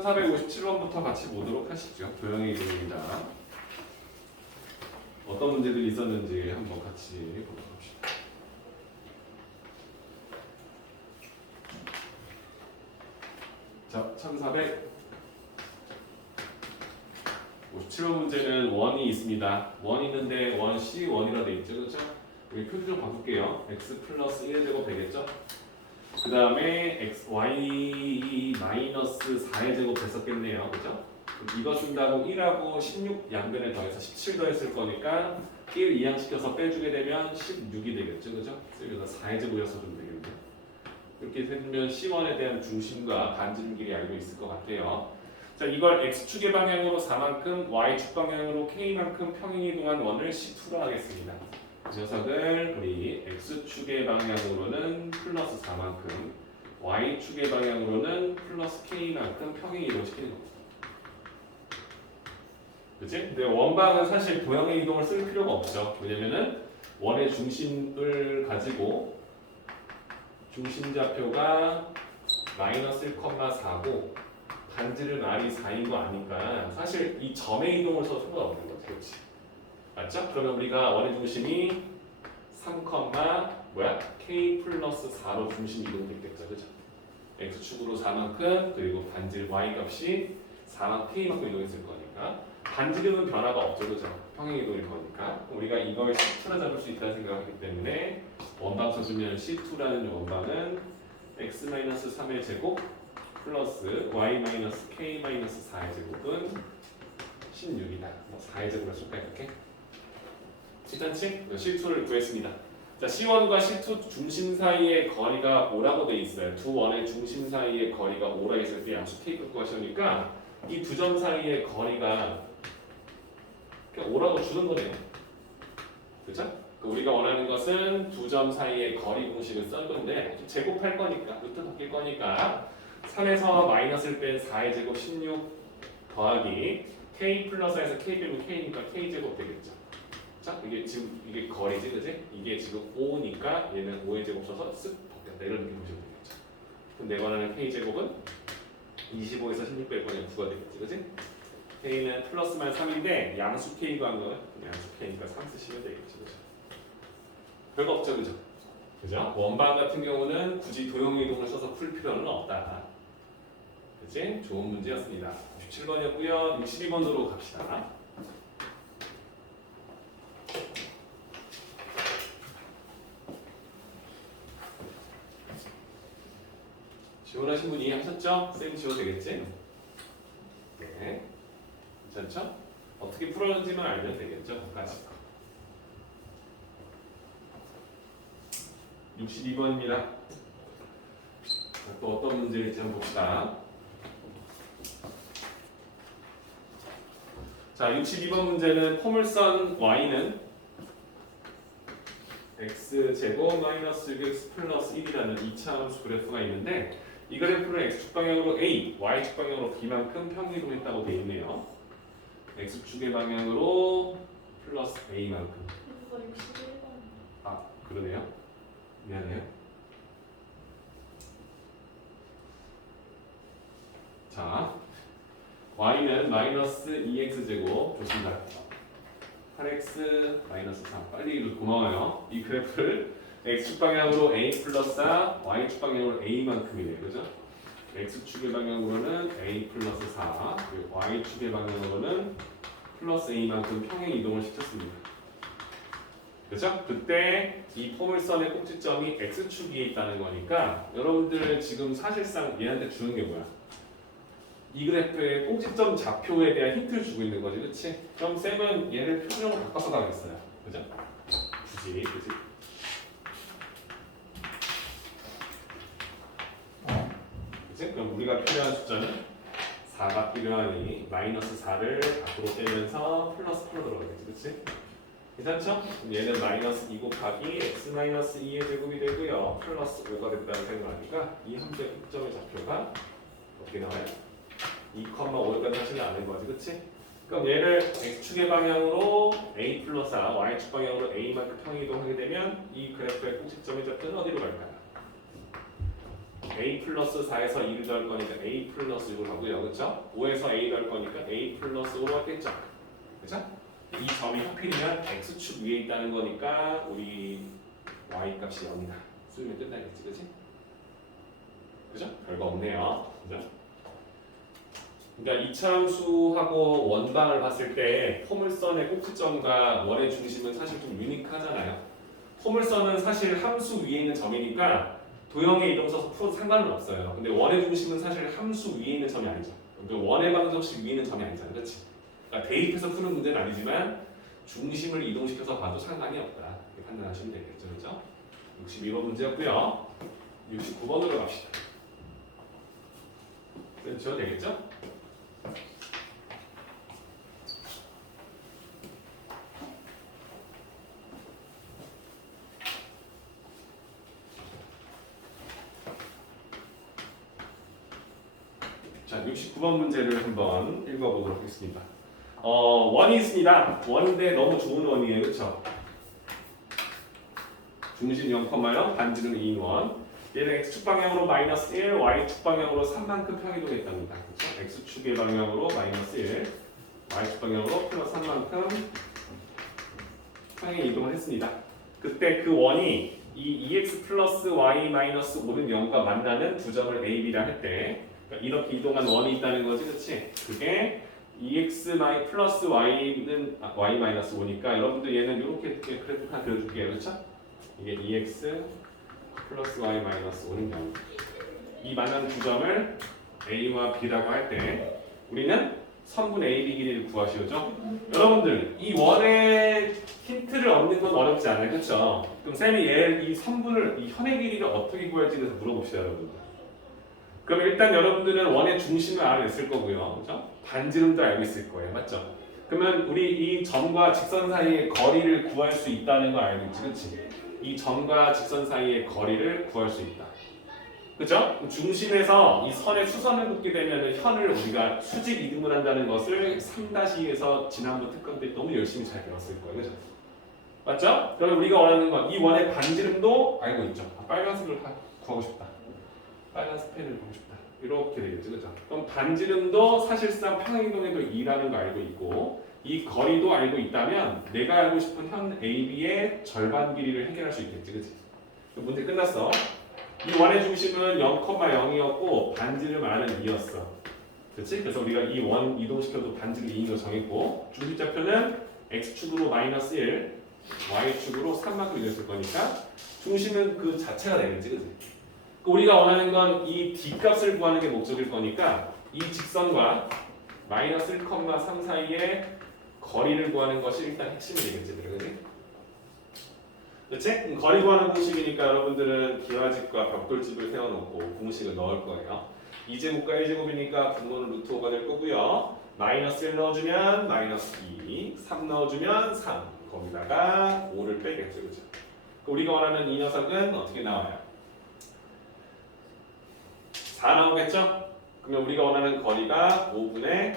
1457번부터 같이 보도록 하시죠. 도형의 이동입니다. 어떤 문제들이 있었는지 한번 같이 보도록 합시다. 자, 1457번 문제는 원이 있습니다. 원 있는데 원 C1이라 돼 있죠. 그렇죠? 여기 표기 좀 바꿀게요. x 플러스 1의 제곱 되겠죠? 그 다음에 y 마이너스 4의 제곱 됐었겠네요. 그죠? 이거 쓴다고 1하고 16 양변에 더해서 17 더했을 거니까 1 이항시켜서 빼주게 되면 16이 되겠죠. 그죠? 그래서 4의 제곱이어서 좀 되겠네요. 이렇게 되면 C1에 대한 중심과 반지름 길이 알고 있을 것 같아요. 자, 이걸 x축의 방향으로 4만큼, y축 방향으로 k만큼 평행이동한 원을 C2로 하겠습니다. 이 녀석을 우리 x축의 방향으로는 플러스 4만큼, y축의 방향으로는 플러스 k만큼 평행 이동시키는 겁니다. 그치? 근데 원방은 사실 도형의 이동을 쓸 필요가 없죠. 왜냐면은 원의 중심을 가지고 중심좌표가 마이너스 1,4고 반지름 r이 4인 거 아니까 사실 이 점의 이동을 써도 상관없는 거지. 그렇지? 맞죠? 그러면 우리가 원의 중심이 3, k 플러스 4로 중심 이동됐겠죠. 그죠? x축으로 4만큼 그리고 반지름 y 값이 4만 k만큼 이동했을 거니까 반지름은 변화가 없죠. 그죠? 평행 이동일 거니까 우리가 이걸 C2라 잡을 수 있다는 생각을 하기 때문에 원방 써주면 C2라는 원방은 x-3의 제곱 플러스 y-k-4의 제곱은 16이다. 4의 제곱을 쓸까 이렇게? 괜찮지? C2를 구했습니다. 자, C1과 C2 중심 사이의 거리가 5라고 돼 있어요. 두 원의 중심 사이의 거리가 5라 했을 때 양수 K 구하시니까 이 두 점 사이의 거리가 그냥 5라고 주는 거네요. 그죠? 우리가 원하는 것은 두 점 사이의 거리 공식을 쓸 건데 제곱할 거니까 루트 바뀔 거니까 3에서 마이너스를 뺀 4의 제곱 16 더하기 k 플러스 에서 k 빼면 k니까 k 제곱 되겠죠. 자, 이게 지금 이게 거리지, 그지? 이게 지금 5니까 얘는 5의 제곱 써서 쓱 바뀌었다. 이런 느낌 보시면 되겠죠. 그럼 내 원하는 k 제곱은 25에서 16 빼면 9가 되겠지, 그지? k는 플러스만 3인데 양수 k 구한 거는 양수 k니까 3 쓰시면 되겠죠, 그죠? 별거 없죠, 그죠? 그죠? 원방 같은 경우는 굳이 도형 이동을 써서 풀 필요는 없다. 그치? 좋은 문제였습니다. 67번이었고요. 62번으로 갑시다. 지원하신 분이 하셨죠? 쌤 지원 되겠지? 네. 괜찮죠? 어떻게 풀었는지만 알면 되겠죠? 까지. 62번입니다. 또 어떤 문제일지 한번 봅시다. 자, 62번 문제는 포물선 y는 x제곱 마이너스 6x 플러스 1이라는 2차 함수 그래프가 있는데 이 그래프는 x축 방향으로 a, y축 방향으로 b만큼 평행이동했다고 되어 있네요. x축의 방향으로 플러스 a만큼. 이거 61번. 아, 그러네요. 미안해요. 자, y는 마이너스 2x제곱 좋습니다. 8x 마이너스 3. 빨리 이거 고마워요. 이 그래프를 x축 방향으로 a 플러스 4, y축 방향으로 a만큼이네요. 그죠? x축의 방향으로는 a 플러스 4, 그리고 y축의 방향으로는 플러스 a만큼 평행 이동을 시켰습니다. 그죠? 그때 이 포물선의 꼭지점이 x축이 있다는 거니까 여러분들 지금 사실상 얘한테 주는 게 뭐야? 이 그래프의 꼭지점 좌표에 대한 힌트를 주고 있는 거지, 그렇지? 그럼 쌤은 얘를 표준으로 바꿔서 가겠어요, 그죠? 굳이, 그지? 그치? 그럼 우리가 필요한 숫자는 4가 필요하니 마이너스 4를 밖으로 빼면서 플러스 8로 들어가겠지, 그치? 괜찮죠? 그럼 얘는 마이너스 2 곱하기 x 마이너스 2의 제곱이 되고요. 플러스 5가 된다는 생각하니까 이 함수의 꼭점의 좌표가 어떻게 나와요? 2,5까지 사실은 안 된 거지, 그치? 그럼 얘를 x축의 방향으로 a 플러스 4, y축 방향으로 a만큼 평행이동하게 되면 이 그래프의 꼭지점의 좌표는 어디로 갈까요? a 플러스 4에서 2를 더할 거니까 a 플러스 6을 하고요. 그렇죠? 5에서 a 더할 거니까 a 플러스 5로 하겠죠? 그렇죠? 이 점이 하필이면 x축 위에 있다는 거니까 우리 y 값이 0이다. 쓰면 끝나겠지, 그렇지? 그죠? 별거 없네요. 그죠? 그러니까 이차함수하고 원방을 봤을 때 포물선의 꼭지점과 원의 중심은 사실 좀 유니크하잖아요. 포물선은 사실 함수 위에 있는 점이니까 도형의 이동 써서 풀어도 상관은 없어요. 근데 원의 중심은 사실 함수 위에 있는 점이 아니죠. 그러니까 원의 방정식 위에 있는 점이 아니잖아요. 그렇지? 그러니까 대입해서 푸는 문제는 아니지만 중심을 이동시켜서 봐도 상관이 없다. 이렇게 판단하시면 되겠죠. 그렇죠? 62번 문제였고요. 69번으로 갑시다. 지워도 되겠죠? 자, 69번 문제를 한번 읽어보도록 하겠습니다. 원이 있습니다. 원인데 너무 좋은 원이에요. 그렇죠? 중심 0,0, 반지름 2인 원. 얘는 x축 방향으로 마이너스 1, y축 방향으로 3만큼 평이동했답니다. 그렇죠? x축의 방향으로 마이너스 1, y축 방향으로 플러스 3만큼 평행 이동을 했습니다. 그때 그 원이 이 2x 플러스 y 마이너스 5는 0과 만나는 두 점을 a, b라 할 때 이렇게 이동한 원이 있다는 거지, 그렇지? 그게 2x 플러스 y는 y 마이너스 5니까 여러분들 얘는 이렇게 그래프 하나 그려줄게요, 그렇죠? 이게 2x 플러스 y 마이너스 5는 0. 이 만나는 두 점을 a와 b라고 할 때 우리는 선분 AB 길이를 구하시오죠. 여러분들 이 원의 힌트를 얻는 건 어렵지 않아요, 그렇죠? 그럼 쌤이 이 선분을 이 현의 길이를 어떻게 구할지에 대해서 물어봅시다, 여러분들. 그럼 일단 여러분들은 원의 중심을 알아냈을 거고요. 그렇죠? 반지름도 알고 있을 거예요. 맞죠? 그러면 우리 이 점과 직선 사이의 거리를 구할 수 있다는 걸 알고 있지. 그렇지? 이 점과 직선 사이의 거리를 구할 수 있다. 그렇죠? 중심에서 이 선의 수선을 긋게 되면 현을 우리가 수직 이등분 한다는 것을 3-2에서 지난번 특강 때 너무 열심히 잘 배웠을 거예요. 그렇죠? 맞죠? 그럼 우리가 원하는 건 이 원의 반지름도 알고 있죠. 빨간색을 구하고 싶다. 빨간 스펜을 보고 싶다. 이렇게 되겠죠, 그죠? 그럼 반지름도 사실상 평행이동에도 2라는 거 알고 있고 이 거리도 알고 있다면 내가 알고 싶은 현 AB의 절반 길이를 해결할 수 있겠지, 그치? 문제 끝났어. 이 원의 중심은 0,0이었고 반지름 R은 2였어. 그렇지? 그래서 우리가 이 원 이동시켜도 반지름 2인 거 정했고 중심좌표는 x축으로 마이너스 1, y축으로 3만큼 이동했을 거니까 중심은 그 자체가 되겠지, 그치? 우리가 원하는 건 이 D값을 구하는 게 목적일 거니까 이 직선과 마이너스 1,3 사이의 거리를 구하는 것이 일단 핵심이 되겠지, 그렇지? 그렇지? 거리 구하는 공식이니까 여러분들은 기하집과 벽돌집을 세워놓고 공식을 넣을 거예요. 2제곱과 1제곱이니까 분모는 루트 5가 될 거고요. 마이너스 1 넣어주면 마이너스 2, 3 넣어주면 3, 거기다가 5를 빼겠죠, 그렇죠? 우리가 원하는 이 녀석은 어떻게 나와요? 4 나오겠죠? 그러면 우리가 원하는 거리가 5분의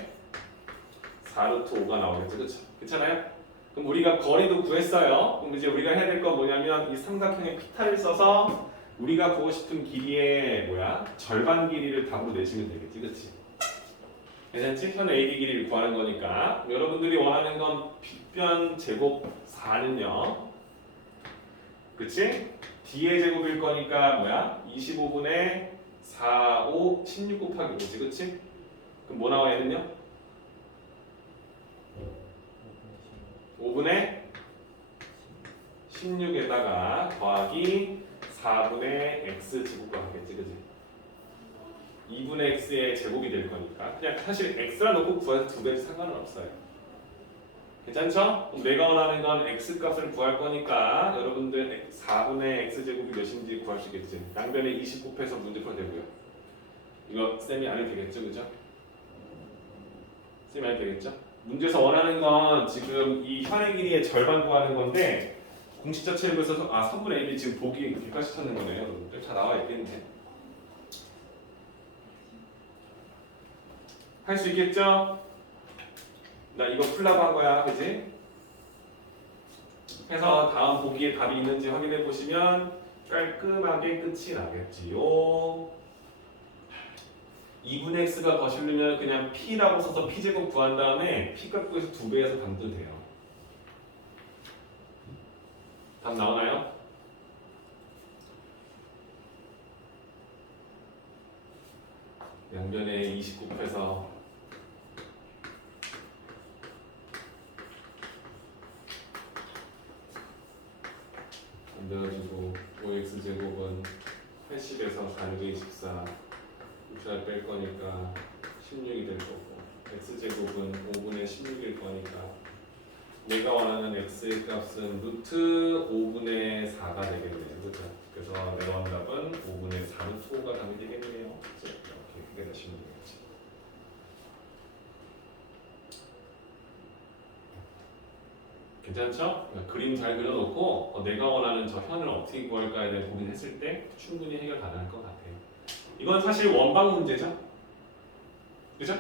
4루트 5가 나오겠죠, 그렇죠? 그렇잖아요? 그럼 우리가 거리도 구했어요. 그럼 이제 우리가 해야 될 건 뭐냐면 이 삼각형의 피타를 써서 우리가 구하고 싶은 길이의 절반 길이를 답으로 내시면 되겠지, 그렇지? 괜찮지? 현 AB 길이를 구하는 거니까 여러분들이 원하는 건 빗변 제곱 4는요, 그렇지? D의 제곱일 거니까 25분의 4, 5, 16 곱하기 5지, 그치? 그럼 뭐 나와야 되냐? 5분의 16에다가 더하기 4분의 x 제곱과 같겠지, 그치? 2분의 x의 제곱이 될 거니까 그냥 사실 x라 놓고 구해서 두 배는 상관은 없어요. 괜찮죠? 그럼 내가 원하는 건 x 값을 구할 거니까 여러분들 4분의 x 제곱이 몇인지 구할 수 있겠지. 양변에 20 곱해서 문제 풀어도 되고요. 이거 쌤이 안 해도 되겠죠, 그죠? 쌤이 안 해도 되겠죠? 문제에서 원하는 건 지금 이 현의 길이의 절반 구하는 건데 공식 자체를 써서 3분의 1이 지금 보기 객관식 찾는 거네요. 여러분들 다 나와 있겠네. 할 수 있겠죠? 나 이거 풀라고 한 거야, 그지? 해서 다음 보기에 답이 있는지 확인해 보시면 깔끔하게 끝이 나겠지요. 2분의 x가 거슬리면 그냥 p라고 써서 p제곱 구한 다음에 p 값에서 2배에서 담도 돼요. 답 나오나요? 양변에 20 곱해서 만들어주고 5x제곱은 80에서 4,624 6잘 뺄 거니까 16이 될 거고 x제곱은 5분의 16일 거니까 내가 원하는 x의 값은 루트 5분의 4가 되겠네요. 그렇죠? 그래서 내가 원하는 답은 5분의 4 루트 5가 답이 되겠네요. 그렇죠? 이렇게 크게 되시면 되겠지. 괜찮죠? 그림 잘 그려놓고 내가 원하는 저 현을 어떻게 구할까에 대해 고민했을 때 충분히 해결 가능할 것 같아요. 이건 사실 원방 문제죠. 그죠?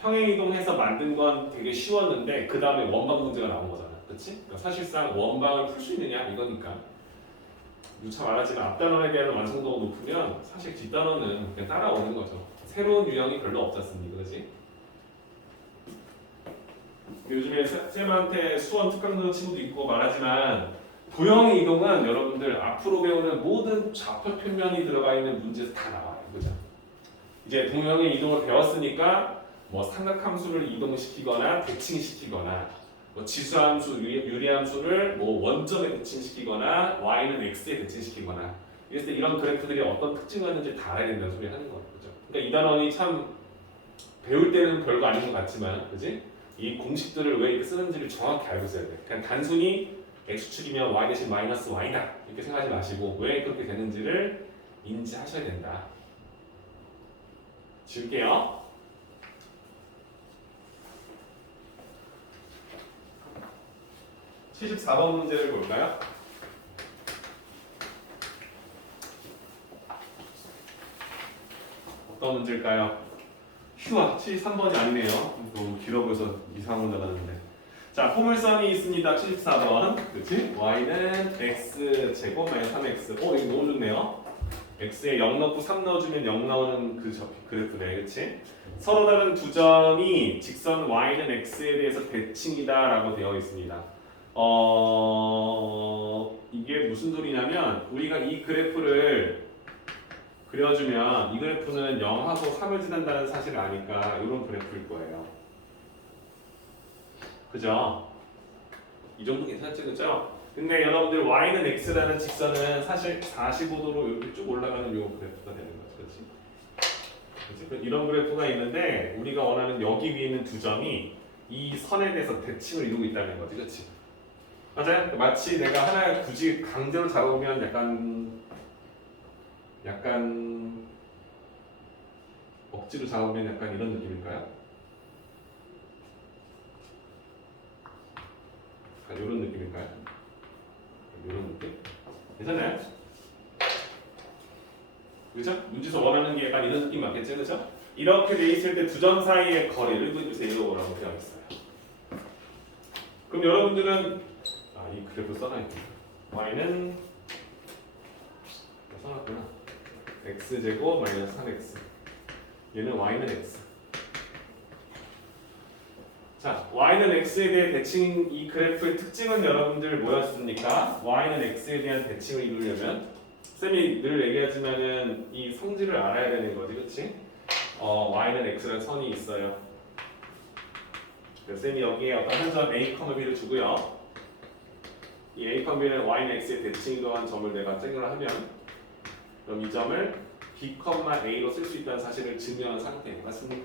평행이동해서 만든 건 되게 쉬웠는데 그 다음에 원방 문제가 나온 거잖아. 그렇지? 그러니까 사실상 원방을 풀 수 있느냐 이거니까. 누차 말하지만 앞단원에 대한 완성도가 높으면 사실 뒷단원은 그냥 따라오는 거죠. 새로운 유형이 별로 없지 않습니까? 그렇지? 요즘에 쌤한테 수원 특강도 친구도 있고 말하지만 도형의 이동은 여러분들 앞으로 배우는 모든 좌표 표면이 들어가 있는 문제에서 다 나와요. 그죠? 이제 도형의 이동을 배웠으니까 뭐 삼각함수를 이동시키거나 대칭시키거나 뭐 지수함수, 유리함수를 뭐 원점에 대칭시키거나 y는 x에 대칭시키거나 이랬을 때 이런 그래프들이 어떤 특징을 하는지 다 알아야 된다는 소리 하는 거예요. 그죠? 그러니까 이 단원이 참 배울 때는 별거 아닌 것 같지만 그지? 이 공식들을 왜 이렇게 쓰는지를 정확히 알고 있어야 돼. 그냥 단순히 x축이면 y 대신 마이너스 y다 이렇게 생각하지 마시고 왜 그렇게 되는지를 인지하셔야 된다. 지울게요. (74번) 문제를 볼까요? 어떤 문제일까요? 휴아 73번이 아니네요. 너무 길어 보여서 이상한 문제 나왔는데. 자, 포물선이 있습니다. 74번. 그렇지? y는 x 제곱 마이너스 3x. 이거 너무 좋네요. x에 0 넣고 3 넣어주면 0 나오는 그 그래프네. 그렇지? 서로 다른 두 점이 직선 y는 x에 대해서 대칭이다라고 되어 있습니다. 이게 무슨 소리냐면 우리가 이 그래프를 그려주면 이 그래프는 0하고 3을 지난다는 사실을 아니까 이런 그래프일 거예요. 그죠? 이 정도 괜찮죠? 그죠? 근데 여러분들 y는 x라는 직선은 사실 45도로 이렇게 쭉 올라가는 요 그래프가 되는 거죠. 그렇지? 그렇지? 이런 그래프가 있는데 우리가 원하는 여기 위에 있는 두 점이 이 선에 대해서 대칭을 이루고 있다는 거지. 그렇지? 맞아요? 마치 내가 하나 굳이 강제로 잡으면 약간 억지로 잡으면 약간 이런 느낌일까요? 약간 이런 느낌일까요? 이런 느낌? 괜찮아요? 그죠? 문제에서 원하는 게 약간 이런 느낌 맞겠죠? 그죠? 이렇게 돼 있을 때 두 점 사이의 거리를 세로라고 되어 있어요. 그럼 여러분들은 이 그래프 써놔있구나. y는 써놨구나. x제곱 마이너스 3x. 얘는 y는 x. 자, y는 x에 대해 대칭 이 그래프의 특징은 여러분들 뭐였습니까? y는 x에 대한 대칭을 이루려면 쌤이 늘 얘기하지만은 이 성질을 알아야 되는 거지, 그렇지? y는 x라는 선이 있어요. 그래서 쌤이 여기에 어떤 한 점 a, b를 주고요. 이 a, b는 y는 x의 대칭이한 점을 내가 생각을 하면 그럼 이 점을 b, a로 쓸 수 있다는 사실을 증명한 상태예요. 맞습니까?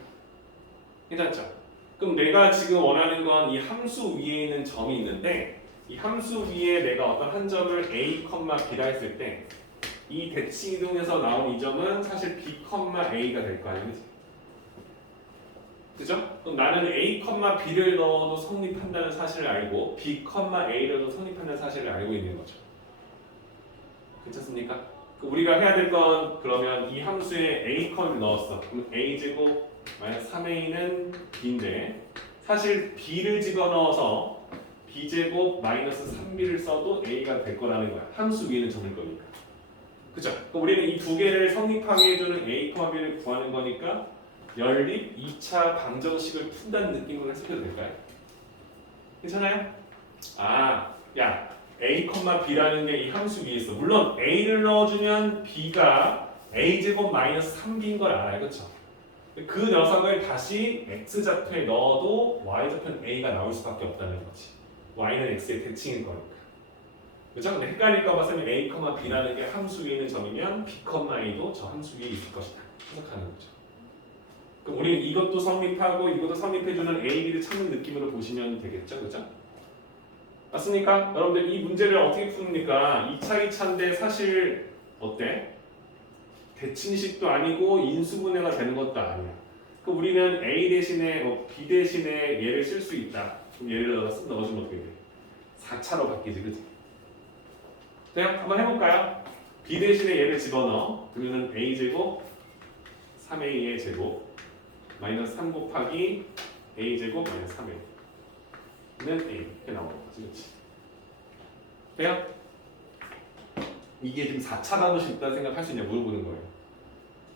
괜찮죠? 그럼 내가 지금 원하는 건 이 함수 위에 있는 점이 있는데 이 함수 위에 내가 어떤 한 점을 a, b라 했을 때 이 대칭 이동에서 나온 이 점은 사실 b, a가 될 거 아니에요? 그죠? 그럼 나는 a, b를 넣어도 성립한다는 사실을 알고 b, a를 넣어도 성립한다는 사실을 알고 있는 거죠. 괜찮습니까? 우리가 해야 될 건 그러면 이 함수에 a,를 넣었어. 그럼 a제곱 마이너스 3a는 b인데 사실 b를 집어넣어서 b제곱 마이너스 3b를 써도 a가 될 거라는 거야. 함수 위에는 점일 거니까. 그죠? 그럼 우리는 이 두 개를 성립하게 해주는 a, b를 구하는 거니까 연립 2차 방정식을 푼다는 느낌으로 해석해도 될까요? 괜찮아요? 야 a, b라는 게 이 함수 위에 있어. 물론 a를 넣어주면 b가 a제곱 마이너스 3b인 걸 알아요. 그렇죠? 그 녀석을 다시 x좌표에 넣어도 y좌표는 a가 나올 수밖에 없다는 거지. y는 x의 대칭일 거니까. 그죠? 근데 헷갈릴까 봐 쓰면 a, b라는 게 함수 위에 있는 점이면 b, a도 저 함수 위에 있을 것이다. 생각하는 거죠. 그럼 우리는 이것도 성립하고 이것도 성립해주는 a, b를 찾는 느낌으로 보시면 되겠죠? 그죠? 맞습니까? 여러분들 이 문제를 어떻게 푸니까 2차, 2차인데 사실 어때? 대칭식도 아니고 인수분해가 되는 것도 아니야. 그럼 우리는 a 대신에 b 대신에 얘를 쓸 수 있다. 그럼 얘를 넣어주면 어떻게 돼? 4차로 바뀌지, 그치? 그냥 한번 해볼까요? b 대신에 얘를 집어넣어. 그러면 a제곱 3a의 제곱 마이너스 3 곱하기 a제곱 마이너스 3a는 a 이렇게 나오는 거지, 그치? 돼요? 이게 지금 4차 방정식 있다는 생각할 수 있냐 물어보는 거예요.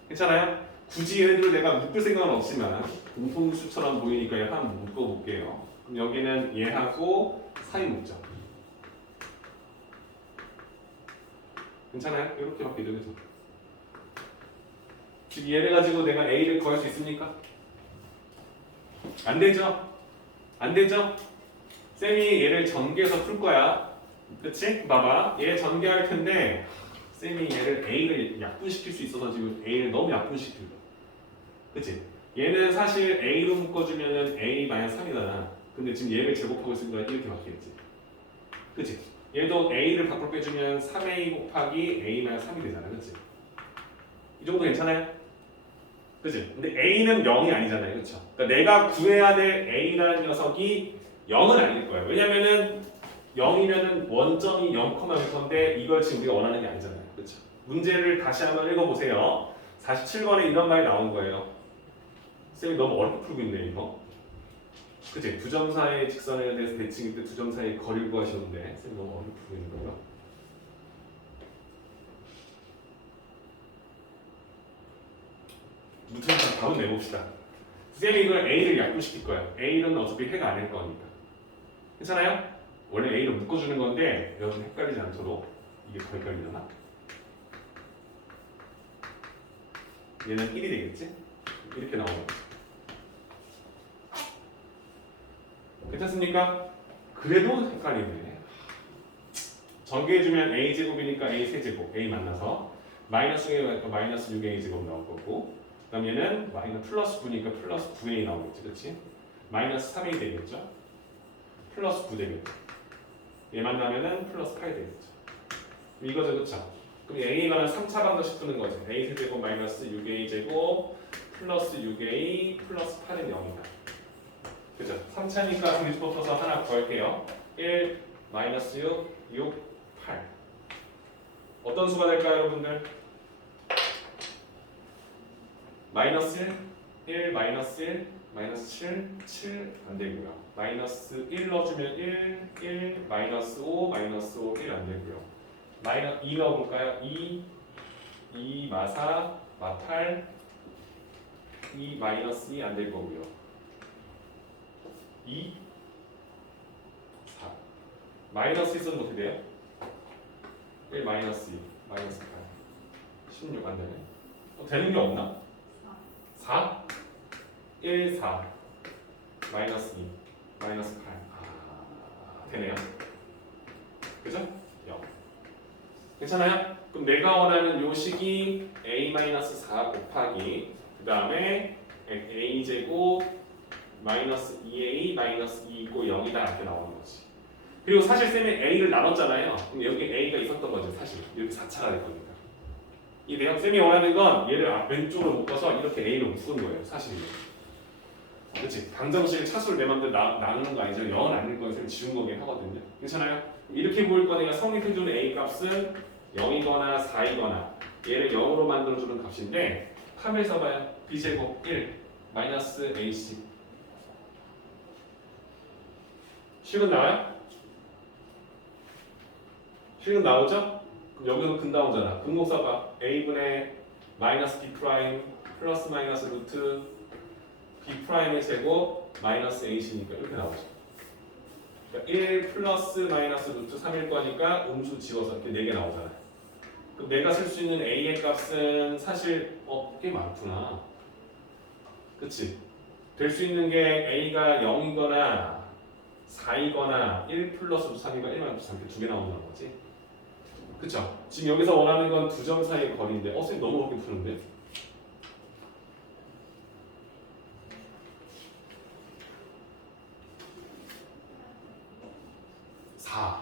괜찮아요? 굳이 얘네들을 내가 묶을 생각은 없지만 공통수처럼 보이니까 얘 하나 묶어볼게요. 그럼 여기는 얘하고 사이 묶자. 괜찮아요? 이렇게 바뀌죠, 그죠? 지금 얘를 가지고 내가 A를 구할 수 있습니까? 안 되죠? 안 되죠? 쌤이 얘를 전개해서 풀 거야. 그치? 봐봐. 얘 전개할 텐데 쌤이 얘를 A를 약분시킬 수 있어서 지금 A를 너무 약분시킬 거야. 그치? 얘는 사실 A로 묶어주면은 A-3이잖아. 근데 지금 얘를 제곱하고 있으니까 이렇게 바뀌겠지. 그치? 얘도 A를 밖으로 빼주면 3A 곱하기 A-3이 되잖아. 그치? 이 정도 괜찮아요? 그치? 근데 A는 0이 아니잖아요. 그쵸? 그러니까 내가 구해야 될 A라는 녀석이 0은 아닐 거예요. 왜냐면은 0이면은 원점이 0,1인데 이걸 지금 우리가 원하는 게 아니잖아요. 그쵸? 문제를 다시 한번 읽어보세요. 47번에 이런 말이 나온 거예요. 쌤이 너무 어렵게 풀고 있네 이거. 그치? 두 점 사이의 직선에 대해서 대칭일 때 두 점 사이의 거리를 구하시는데 쌤이 너무 어렵게 풀고 있는 거예요. 무튼 답은 내봅시다. 쌤이 이걸 A를 약분시킬 거예요. A는 어차피 해가 아닐 거니까. 괜찮아요? 원래 A를 묶어주는 건데 여러분 헷갈리지 않도록 이게 더 헷갈리잖아. 얘는 1이 되겠지? 이렇게 나오는 거지. 괜찮습니까? 그래도 헷갈리네. 전개해주면 A제곱이니까 A 세제곱, A 만나서 마이너스 6에 마이너스 6A제곱 나올 거고 그 다음 얘는 마이너스 플러스 9니까 플러스 9A 나오겠지, 그치? 마이너스 3A 되겠죠? 플러스 9 되겠죠? 얘 만나면은 플러스 8 되겠죠? 이거죠, 그쵸? 그럼 A가 3차 방정식 푸는 거지. A 세제곱 마이너스 6A제곱 플러스 6A 플러스 8은 0이다. 그죠? 3차니까 뒤집어 펴서 하나 구할게요. 1, 마이너스 6, 6, 8. 어떤 수가 될까요, 여러분들? 마이너스 1, 마이너스 1, 마이너스 7, 7 안 되고요. 마이너스 1 넣어주면 1, 1, 마이너스 5, 마이너스 5, 1 안 되고요. 마이너스 2 넣어볼까요? 2, 2, 마4, 마8, 2, 마이너스 2 안 될 거고요. 2, 4. 마이너스 있어도 어떻게 돼요? 1 마이너스 2, 마이너스 8, 16 안 되네. 되는 게 없나? 4, 1, 4, 마이너스 2, 마이너스 8. 되네요. 그죠? 0. 괜찮아요? 그럼 내가 원하는 요식이 A-4 곱하기 그 다음에 A제곱 마이너스 2A 마이너스 2고 0이다 이렇게 나오는 거지. 그리고 사실 쌤이 A를 나눴잖아요. 그럼 여기 A가 있었던 거죠. 사실 이렇게 4차가 될 거니까. 이 대형 쌤이 원하는 건 얘를 왼쪽으로 묶어서 이렇게 A를 묶는 거예요. 사실. 그렇지. 방정식 차수를 내 맘대로 나누는 거 아니죠. 0은 아닐 거는 쌤이 지운 거긴 하거든요. 괜찮아요? 이렇게 보일 거니까 성립해주는 A 값은 0이거나 4이거나 얘를 0으로 만들어주는 값인데 탑에서 봐요. B제곱 1 마이너스 AC 식은 나와요? 식은 나오죠? 그럼 여기서 근 나오잖아. 근목 써봐. A분의 마이너스 B 프라임 플러스 마이너스 루트 B'의 제곱 마이너스 H니까 이렇게 나오죠. 그러니까 1 플러스 마이너스 루트 3일 거니까 음수 지워서 이렇게 4개 나오잖아요. 그럼 내가 쓸 수 있는 A의 값은 사실 꽤 많구나. 그치? 될 수 있는 게 A가 0이거나 4이거나 1 플러스 루트 3이거나 1 마이너스 3 이렇게 2개 나온다는 거지. 그쵸? 지금 여기서 원하는 건 두 점 사이의 거리인데 선생님 너무 어렵게 푸는데? 4.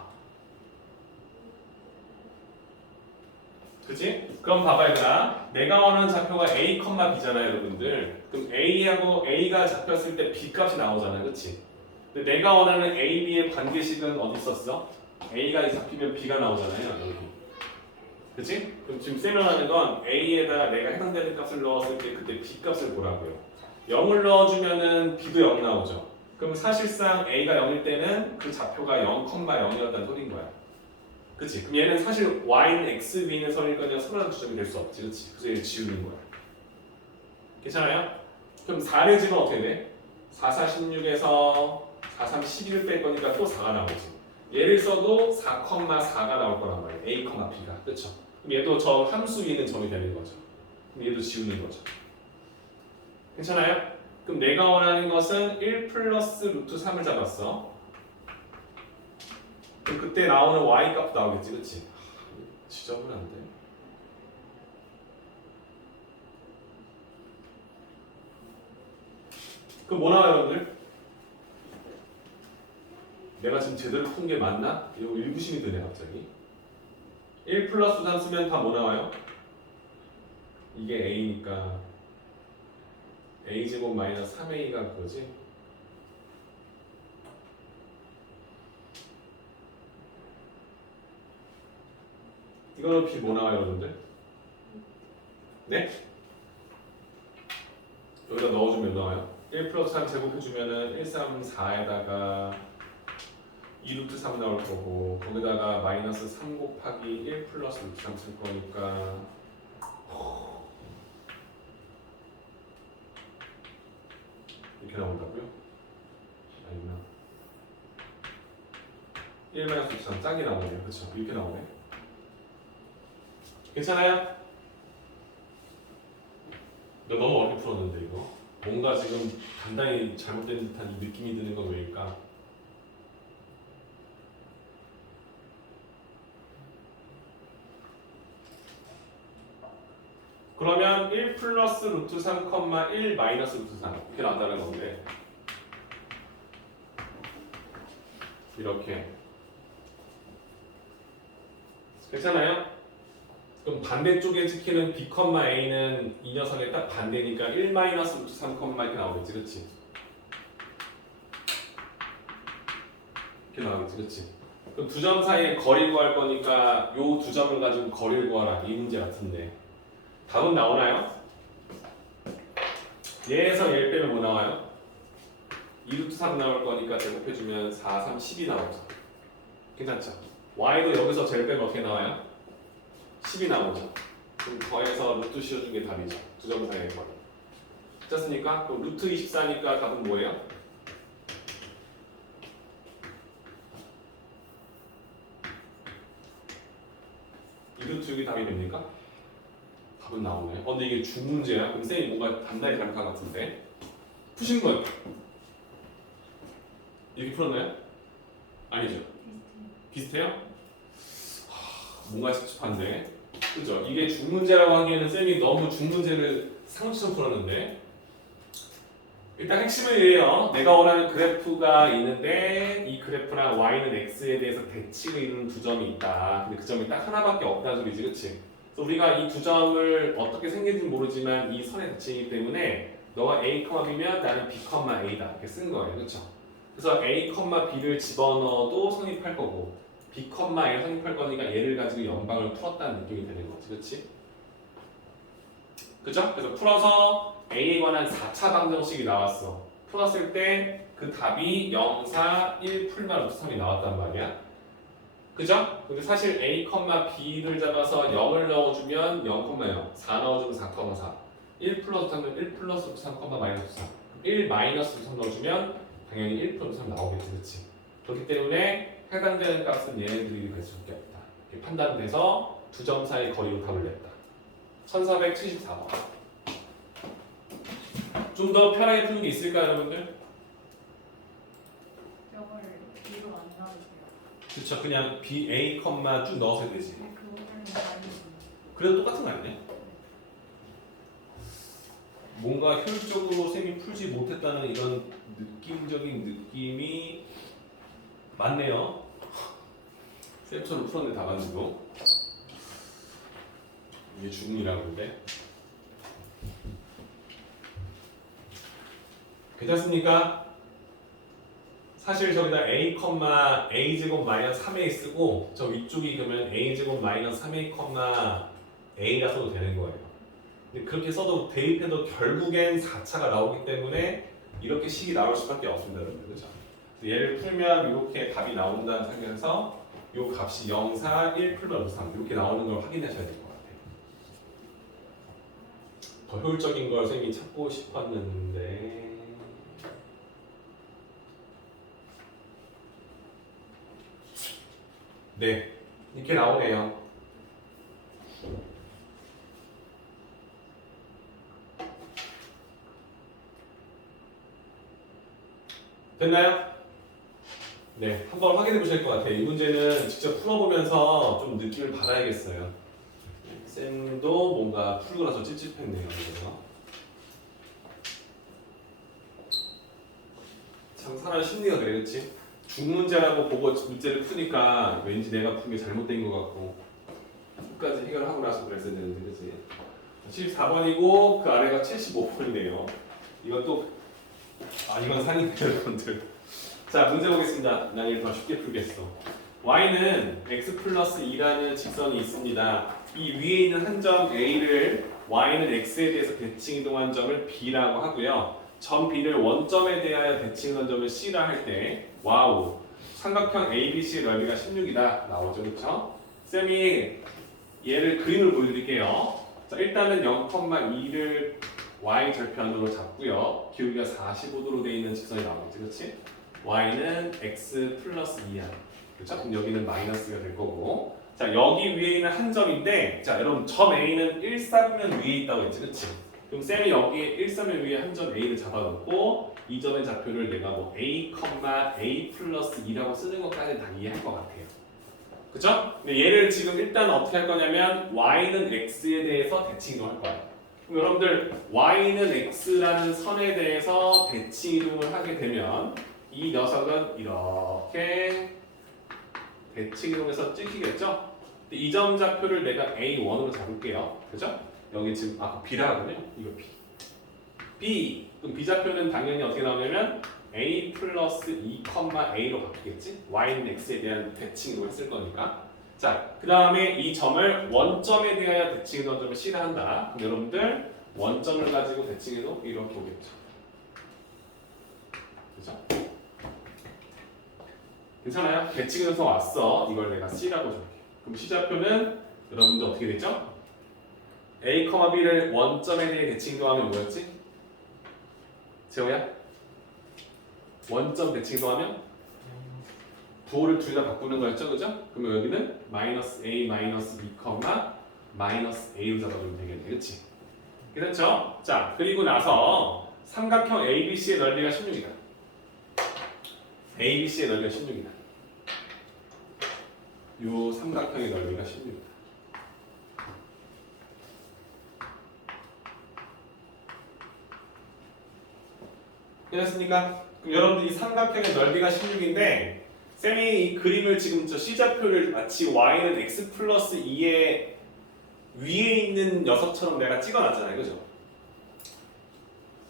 그치? 그럼 봐봐 얘들아. 내가 원하는 좌표가 A, B잖아요 여러분들. 그럼 A하고 A가 잡혔을 때 B 값이 나오잖아. 그치? 근데 내가 원하는 A, B의 관계식은 어디 있었어? A가 잡히면 B가 나오잖아요 여기. 그치? 그럼 지금 세면하는 건 A에다가 내가 해당되는 값을 넣었을 때 그때 B 값을 보라고요. 0을 넣어주면은 B도 0 나오죠. 그럼 사실상 A가 0일 때는 그 좌표가 0,0이었다는 소리인 거야. 그치? 그럼 얘는 사실 Y는 X 위에 있는 선일 거냐 선한 주점이 될 수 없지. 그치? 그래서 얘를 지우는 거야. 괜찮아요? 그럼 4를 집으면 어떻게 돼? 4, 4, 16에서 4, 3, 11을 뺄 거니까 또 4가 나오지. 얘를 써도 4,4가 나올 거란 말이야. A, B가. 그쵸? 그럼 얘도 저 함수 위에 있는 점이 되는 거죠. 그럼 얘도 지우는 거죠. 괜찮아요? 그럼 내가 원하는 것은 1 플러스 루트 3을 잡았어. 그럼 그때 나오는 y 값 나오겠지, 그치? 지저분한데. 그럼 뭐 나와요, 여러분들? 내가 지금 제대로 푼 게 맞나? 이거 의구심이 드네, 갑자기. 1 플러스 3 쓰면 다 뭐 나와요? 이게 a니까 a제곱 마이너스 3a가 그거지? 이거는 B 뭐 나와요, 여러분들? 네? 여기다 넣어주면 나와요. 1 플러스 3 제곱해주면은 1, 3, 4에다가 2 루트 3 나올 거고 거기다가 마이너스 3 곱하기 1 플러스 루트 3 쓸 거니까 이렇게 나온다고요? 아니구나. 1 마이너스 루트 3 짝이 나오네요. 그쵸? 이렇게 나오네. 괜찮아요? 너 너무 어렵게 풀었는데 이거 뭔가 지금 단단히 잘못된 듯한 이 느낌이 드는 건 왜일까? 그러면 1 플러스 루트 3, 1 마이너스 루트 3 이렇게 나온다는 건데 이렇게 괜찮아요? 그럼 반대쪽에 찍히는 B, A는 이 녀석의 딱 반대니까 1 마이너스 루트 3, 이렇게 나오겠지, 그치? 이렇게 나오겠지, 그치? 그럼 두 점 사이에 거리 구할 거니까 요 두 점을 가지고 거리를 구하라 이 문제 같은데 답은 나오나요? 얘에서 얘를 빼면 뭐 나와요? 2 루트 3 나올 거니까 제곱해주면 4, 3, 10이 나오죠. 괜찮죠? Y도 여기서 제일 빼면 어떻게 나와요? 10이 나오죠. 그럼 더해서 루트 씌워준 게 답이죠. 두 점 사이의 거리. 됐습니까? 그럼 루트 24니까 답은 뭐예요? 이 루트 6이 답이 됩니까? 답은 나오네. 근데 이게 중문제야? 그럼 쌤이 뭔가 단단히 잘못한 것 같은데? 푸신 거예요? 이렇게 풀었나요? 아니죠? 비슷해요? 뭔가 찝찝한데? 그죠? 이게 중문제라고 하기에는 쌤이 너무 중문제를 상처럼 풀었는데 일단 핵심을 이래요. 내가 원하는 그래프가 있는데 이 그래프랑 y는 x에 대해서 대칭을 이루는 두 점이 있다. 근데 그 점이 딱 하나밖에 없다는 소리지, 그치? 그래서 우리가 이 두 점을 어떻게 생긴지 모르지만 이 선의 대칭이기 때문에 너가 a, b면 나는 b, a다 이렇게 쓴 거예요, 그렇죠? 그래서 a, b를 집어넣어도 성립할 거고 b, 에 성립할 거니까 얘를 가지고 연방을 풀었다는 느낌이 되는 거지, 그렇지? 그죠? 그래서 풀어서 a에 관한 4차 방정식이 나왔어. 풀었을 때 그 답이 0, 4, 1 풀만 루트 3이 나왔단 말이야. 그죠? 근데 사실 a, b를 잡아서 0을 넣어주면 0,0, 4 넣어주면 4,4, 1 플러스 3은 1 플러스 3, 마이너스 3. 1 마이너스 선 넣어주면 당연히 1% 선 나오겠지, 그렇지? 그렇기 때문에 해당되는 값은 얘네들이 될 수밖에 없다. 이렇게 판단돼서 두 점 사이 거리로 답을 냈다. 1474번. 좀 더 편하게 푸는 게 있을까요, 여러분들? 저걸 B로 안 나오세요. 그렇죠. 그냥 B, A, 쭉 넣어서 되지. 그거는 많이 그래도 똑같은 거 아니냐? 뭔가 효율적으로 쌤이 풀지 못했다는 이런 느낌적인 느낌이 많네요. 쌤처럼 풀었는데 다 가지고 이게 죽음이라고 그러는데 괜찮습니까? 사실 저기다 a, 제곱 마이너스 3a 쓰고 저 위쪽이 그러면 a 제곱 마이너스 3a, a라 써도 되는 거예요. 근데 그렇게 써도 대입해도 결국엔 4차가 나오기 때문에 이렇게 식이 나올 수밖에 없습니다, 여러분들. 그렇죠? 얘를 풀면 이렇게 답이 나온다는 상태에서 이 값이 0, 4, 1 플러스 3 이렇게 나오는 걸 확인하셔야 될 것 같아요. 더 효율적인 걸 선생님이 찾고 싶었는데 네, 이렇게 나오네요. 됐나요? 네, 한번 확인해 보실 것 같아요. 이 문제는 직접 풀어보면서 좀 느낌을 받아야겠어요. 쌤도 뭔가 풀고 나서 찝찝했네요. 그래서. 참 사람 심리가 그래, 그렇지? 중문제라고 보고 문제를 푸니까 왠지 내가 푼 게 잘못된 것 같고 끝까지 해결하고 나서 그랬어야 되는데, 그렇지? 74번이고 그 아래가 75번이네요. 이것도 이건 상이네요, 여러분들. 자, 문제 보겠습니다. 난 이걸 더 쉽게 풀겠어. y는 x 플러스 2라는 직선이 있습니다. 이 위에 있는 한 점 a를 y는 x에 대해서 대칭 이동한 점을 b라고 하고요. 점 b를 원점에 대하여 대칭한 점을 c라 할 때 와우, 삼각형 ABC의 넓이가 16이다 나오죠, 그렇죠? 쌤이 얘를 그림을 보여드릴게요. 자, 일단은 0,2를 y 절편으로 잡고요. 기울기가 45도로 되어 있는 직선이 나오겠지, 그렇지? y는 x 플러스 2야. 그렇죠? 그럼 여기는 마이너스가 될 거고. 자, 여기 위에 있는 한 점인데, 자, 여러분 점 A는 1사면 위에 있다고 했지, 그렇지? 그럼 쌤이 여기에 1사면 위에 한 점 A를 잡아놓고 이 점의 좌표를 내가 뭐 A, A 플러스 2라고 쓰는 것까지 다 이해할 것 같아요. 그쵸? 근데 얘를 지금 일단 어떻게 할 거냐면 y는 x에 대해서 대칭 이동할 거예요. 그럼 여러분들 y는 x라는 선에 대해서 대칭 이동을 하게 되면 이 녀석은 이렇게 대칭 이동해서 찍히겠죠? 이 점 좌표를 내가 A1으로 잡을게요. 그죠? 여기 지금 B라거든요. 이거 B. B. 그럼 B 좌표는 당연히 어떻게 나오냐면 A 플러스 2, A로 바뀌겠지? Y는 X에 대한 대칭으로 했을 거니까. 자, 그 다음에 이 점을 원점에 대하여 대칭해놓은 점을 C라 한다. 그럼 여러분들 원점을 가지고 대칭해도 이렇게 오겠죠. 그죠? 괜찮아요? 대칭해서 왔어. 이걸 내가 C라고 줄게. 그럼 C 좌표는 여러분들 어떻게 되죠? A, B를 원점에 대해 대칭이동하면 뭐였지? 재호야? 원점 대칭이동하면 부호를 둘 다 바꾸는 거였죠, 그죠? 그러면 여기는 마이너스 A, 마이너스 B, 마이너스 A로 잡아주면 되겠네, 그렇지? 그렇죠? 자, 그리고 나서 삼각형 ABC의 넓이가 16이다. ABC의 넓이가 16이다. 요 삼각형의 넓이가 16이다. 됐습니까? 그럼 여러분들 이 삼각형의 넓이가 16인데 쌤이 이 그림을 지금 저 C좌표를 마치 y는 x 플러스 2의 위에 있는 녀석처럼 내가 찍어놨잖아요, 그죠?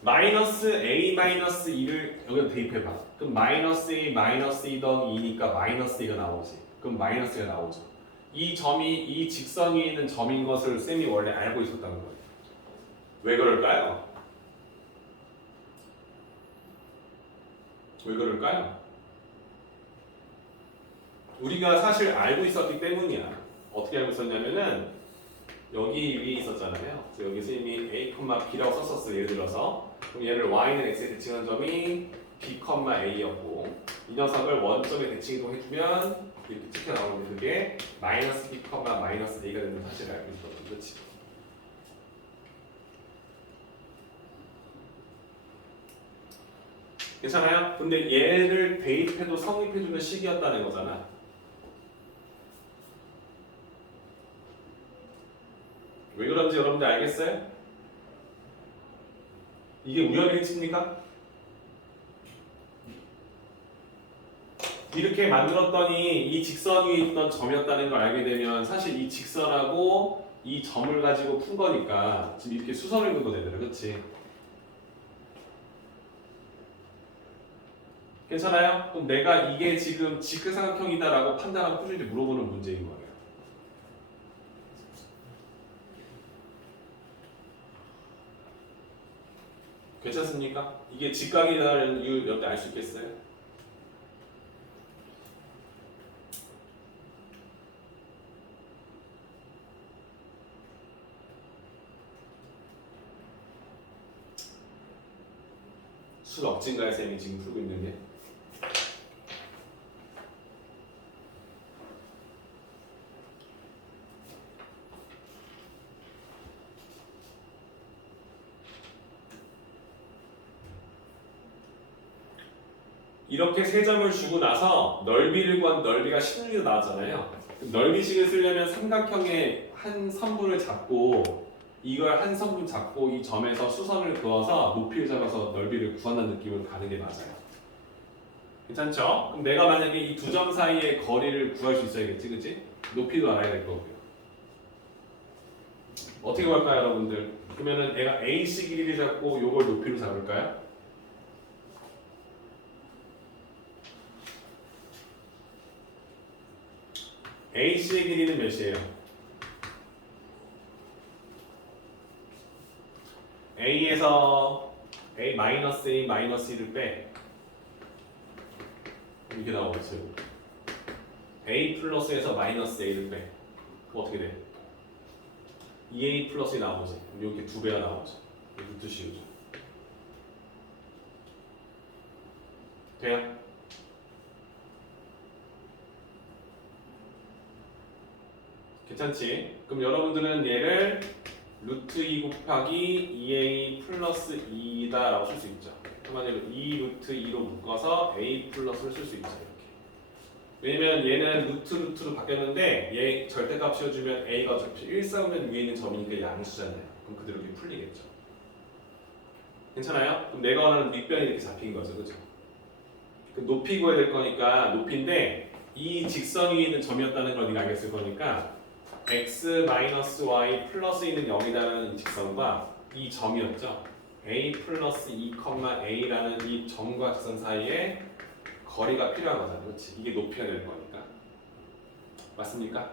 마이너스 a 마이너스 2를 여기다 대입해봐. 그럼 마이너스 a 마이너스 2 더하기 2니까 마이너스 2가 나오지. 그럼 마이너스가 나오죠. 이 점이 이 직선이 있는 점인 것을 쌤이 원래 알고 있었다는 거예요. 왜 그럴까요? 왜 그럴까요? 우리가 사실 알고 있었기 때문이야. 어떻게 알고 있었냐면은 여기 위에 있었잖아요. 그래서 여기 선생님이 A, B라고 썼었어. 예를 들어서 그럼 얘를 y는 x에 대칭한 점이 b, a였고 이 녀석을 원점에 대칭 이동해주면 이렇게 찍혀 나오는데 그게 마이너스 b, 마이너스 a가 되는 사실을 알고 있거든. 그렇지? 괜찮아요? 근데 얘를 대입해도 성립해주는 식이었다는 거잖아. 왜 그런지 여러분들 알겠어요? 이게 우연의 일치입니까? 이렇게 만들었더니 이 직선 위에 있던 점이었다는 걸 알게 되면 사실 이 직선하고 이 점을 가지고 푼 거니까 지금 이렇게 수선을 그은 거잖아요. 그렇지? 괜찮아요? 그럼 내가 이게 지금 직사각형이다라고 판단하고 꾸준히 물어보는 문제인 거예요. 괜찮습니까? 이게 직각이라는 이유 몇 개 알 수 있겠어요? 술 억진가요 쌤이 지금 풀고 있는 게? 이렇게 세 점을 주고 나서 넓이를 구한 넓이가 16이 나왔잖아요. 넓이식을 쓰려면 삼각형의 한 선분을 잡고 이걸 한 선분 잡고 이 점에서 수선을 그어서 높이를 잡아서 넓이를 구한다는 느낌을 가는 게 맞아요. 괜찮죠? 그럼 내가 만약에 이 두 점 사이의 거리를 구할 수 있어야겠지, 그치? 높이도 알아야 될 거고요. 어떻게 구할까요, 여러분들? 그러면은 내가 A씨 길이를 잡고 요걸 높이로 잡을까요? AC의 길이는 몇이에요? A에서 A 마이너스 A 마이너스 1을 빼 이렇게 나오겠어요. A 플러스에서 마이너스 A를 빼 그럼 어떻게 돼? 2A 플러스 1 나오지. 여기 2배가 나오지. 루트 씌우죠. 돼요? 괜찮지? 그럼 여러분들은 얘를 루트 2 곱하기 2a 플러스 2다 라고 쓸 수 있죠. 한마디로 2 루트 2로 묶어서 a 플러스를 쓸 수 있죠. 이렇게. 왜냐면 얘는 루트로 바뀌었는데 얘 절대값 씌워주면 a가 어차피 1 쌓으면 위에 있는 점이니까 양수잖아요. 그럼 그대로 이렇게 풀리겠죠. 괜찮아요? 그럼 내가 원하는 밑변이 이렇게 잡힌 거죠. 그죠? 그럼 높이 구해야 될 거니까 높이인데 이 직선 위에 있는 점이었다는 걸 네가 알겠을 거니까 x-y 플러스 있는 0이라는 이 직선과 이 점이었죠. a 플러스 2,a라는 이 점과 직선 사이에 거리가 필요한 거잖아요. 그렇지? 이게 높이가 될 거니까. 맞습니까?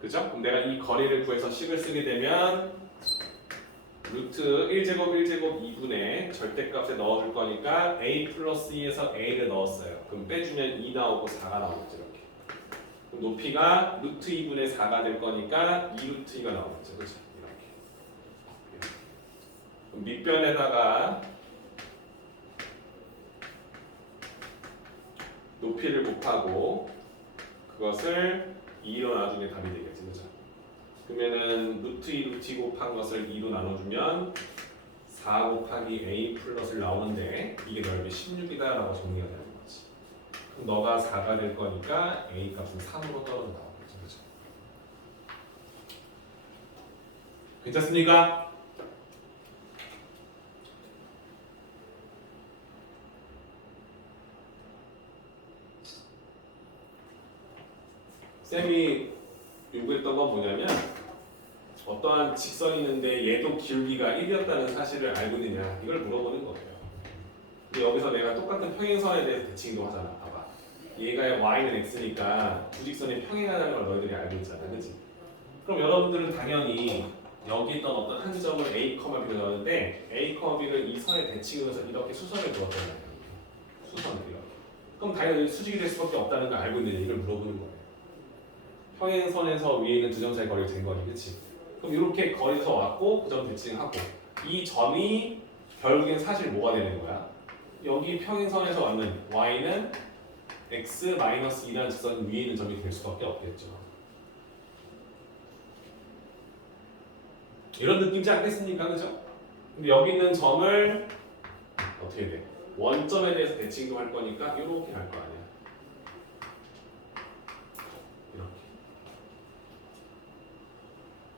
그죠? 그럼 내가 이 거리를 구해서 식을 쓰게 되면 루트 1제곱 1제곱 2분의 절대값에 넣어줄 거니까 a 플러스 2에서 a를 넣었어요. 그럼 빼주면 2 나오고 4가 나오겠죠. 이렇게. 높이가 루트 2분의 4가 될 거니까 2 루트 2가 나오겠죠. 그렇죠? 이렇게. 그럼 밑변에다가 높이를 곱하고 그것을 2로 나눠주면 답이 되겠지. 그렇죠? 그러면은 루트 2 루트 2 곱한 것을 2로 나눠주면 4 곱하기 a 플러스를 나오는데 이게 넓이 16이다 라고 정리가 되는 거지. 그럼 너가 4가 될 거니까 a 값은 3으로 떨어져 나오겠죠. 그렇죠? 괜찮습니까? 쌤이 요구했던 건 뭐냐면 어떠한 직선이 있는데 얘도 기울기가 1이었다는 사실을 알고 있느냐 이걸 물어보는 거예요. 근데 여기서 내가 똑같은 평행선에 대해서 대칭도 하잖아. 봐봐. 얘가 y는 x니까 두 직선이 평행하다는 걸 너희들이 알고 있잖아. 그치? 그럼 여러분들은 당연히 여기 있던 어떤 한 점을 a, b로 넣었는데 a, b를 이 선에 대칭해서 이렇게 수선을 그었잖아요. 수선을 이렇게. 그럼 당연히 수직이 될 수밖에 없다는 걸 알고 있느냐 이걸 물어보는 거예요. 평행선에서 위에 있는 두 점 사이 거리를 잰 거니, 그렇지? 그럼 이렇게 거리에서 왔고 그 점 대칭하고 이 점이 결국엔 사실 뭐가 되는 거야? 여기 평행선에서 왔는 y는 x-2라는 직선 위에 있는 점이 될 수밖에 없겠죠. 이런 느낌이지 않겠습니까? 그죠? 근데 여기 있는 점을 어떻게 돼? 원점에 대해서 대칭도 할 거니까 이렇게 할 거 아니야. 이렇게.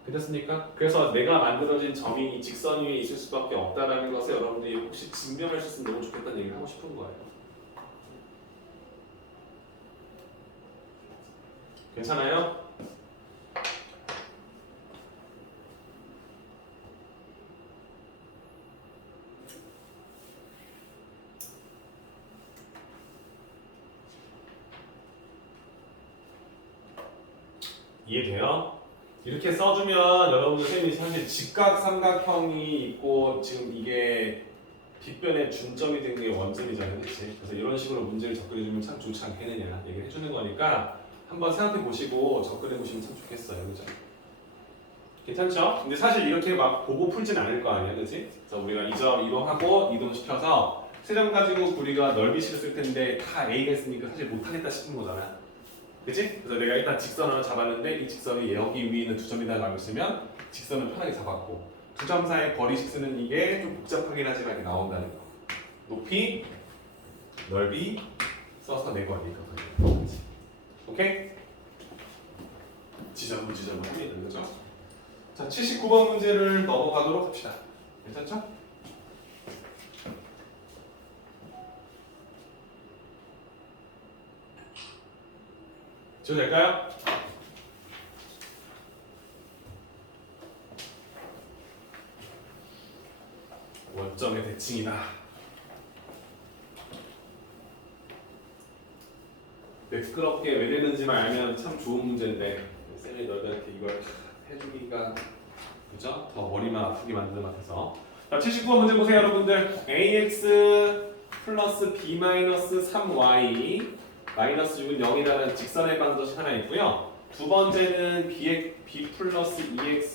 괜찮습니까? 그래서 내가 만들어진 점이 이 직선 위에 있을 수밖에 없다라는 것을 여러분들이 혹시 증명할 수 있으면 너무 좋겠다는 얘기를 하고 싶은 거예요. 괜찮아요? 이해돼요? 이렇게 써주면 여러분들 선생님이 사실 직각삼각형이 있고 지금 이게 빗변의 중점이 된 게 원점이잖아요, 그렇지? 그래서 이런 식으로 문제를 접근해주면 참 좋지 않겠느냐 얘기를 해주는 거니까 한번 생각해 보시고 접근해 보시면 참 좋겠어요, 그죠? 괜찮죠? 근데 사실 이렇게 막 보고 풀진 않을 거 아니야, 그렇지? 그래서 우리가 이 점 이동하고 이동시켜서 세 점 가지고 우리가 넓이식을 쓸 텐데 다 A가 있으니까 사실 못하겠다 싶은 거잖아. 그치? 그래서 내가 일단 직선 하나 잡았는데 이 직선이 여기 위에 있는 두 점이다 라고 쓰면 직선은 편하게 잡았고 두 점 사이의 거리식 쓰는 이게 좀 복잡하긴 하지만 이렇게 나온다는 거. 높이, 넓이 써서 내 거니까. 그치? 오케이? 지점은 합니다. 그죠? 자, 79번 문제를 넘어가도록 합시다. 괜찮죠? 지워도 될까요? 원점의 대칭이다. 매끄럽게 왜 되는지만 알면 참 좋은 문제인데 쌤이 너희들한테 이걸 해주기가 그죠? 더 머리만 아프게 만드는 것 같아서. 자, 79번 문제 보세요, 여러분들. ax 플러스 b 마이너스 3y 마이너스 6은 0이라는 직선의 방정식 하나 있고요. 두 번째는 b 플러스 2x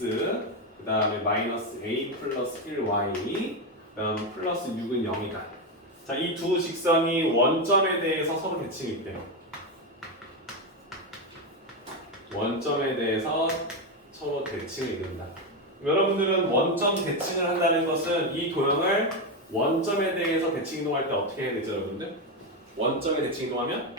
그 다음에 마이너스 a 플러스 1y 그 다음 플러스 6은 0이다. 자, 이 두 직선이 원점에 대해서 서로 대칭이 있대요. 원점에 대해서 서로 대칭을 이룬다. 여러분들은 원점 대칭을 한다는 것은 이 도형을 원점에 대해서 대칭 이동할 때 어떻게 해야 되죠, 여러분들? 원점에 대칭 이동하면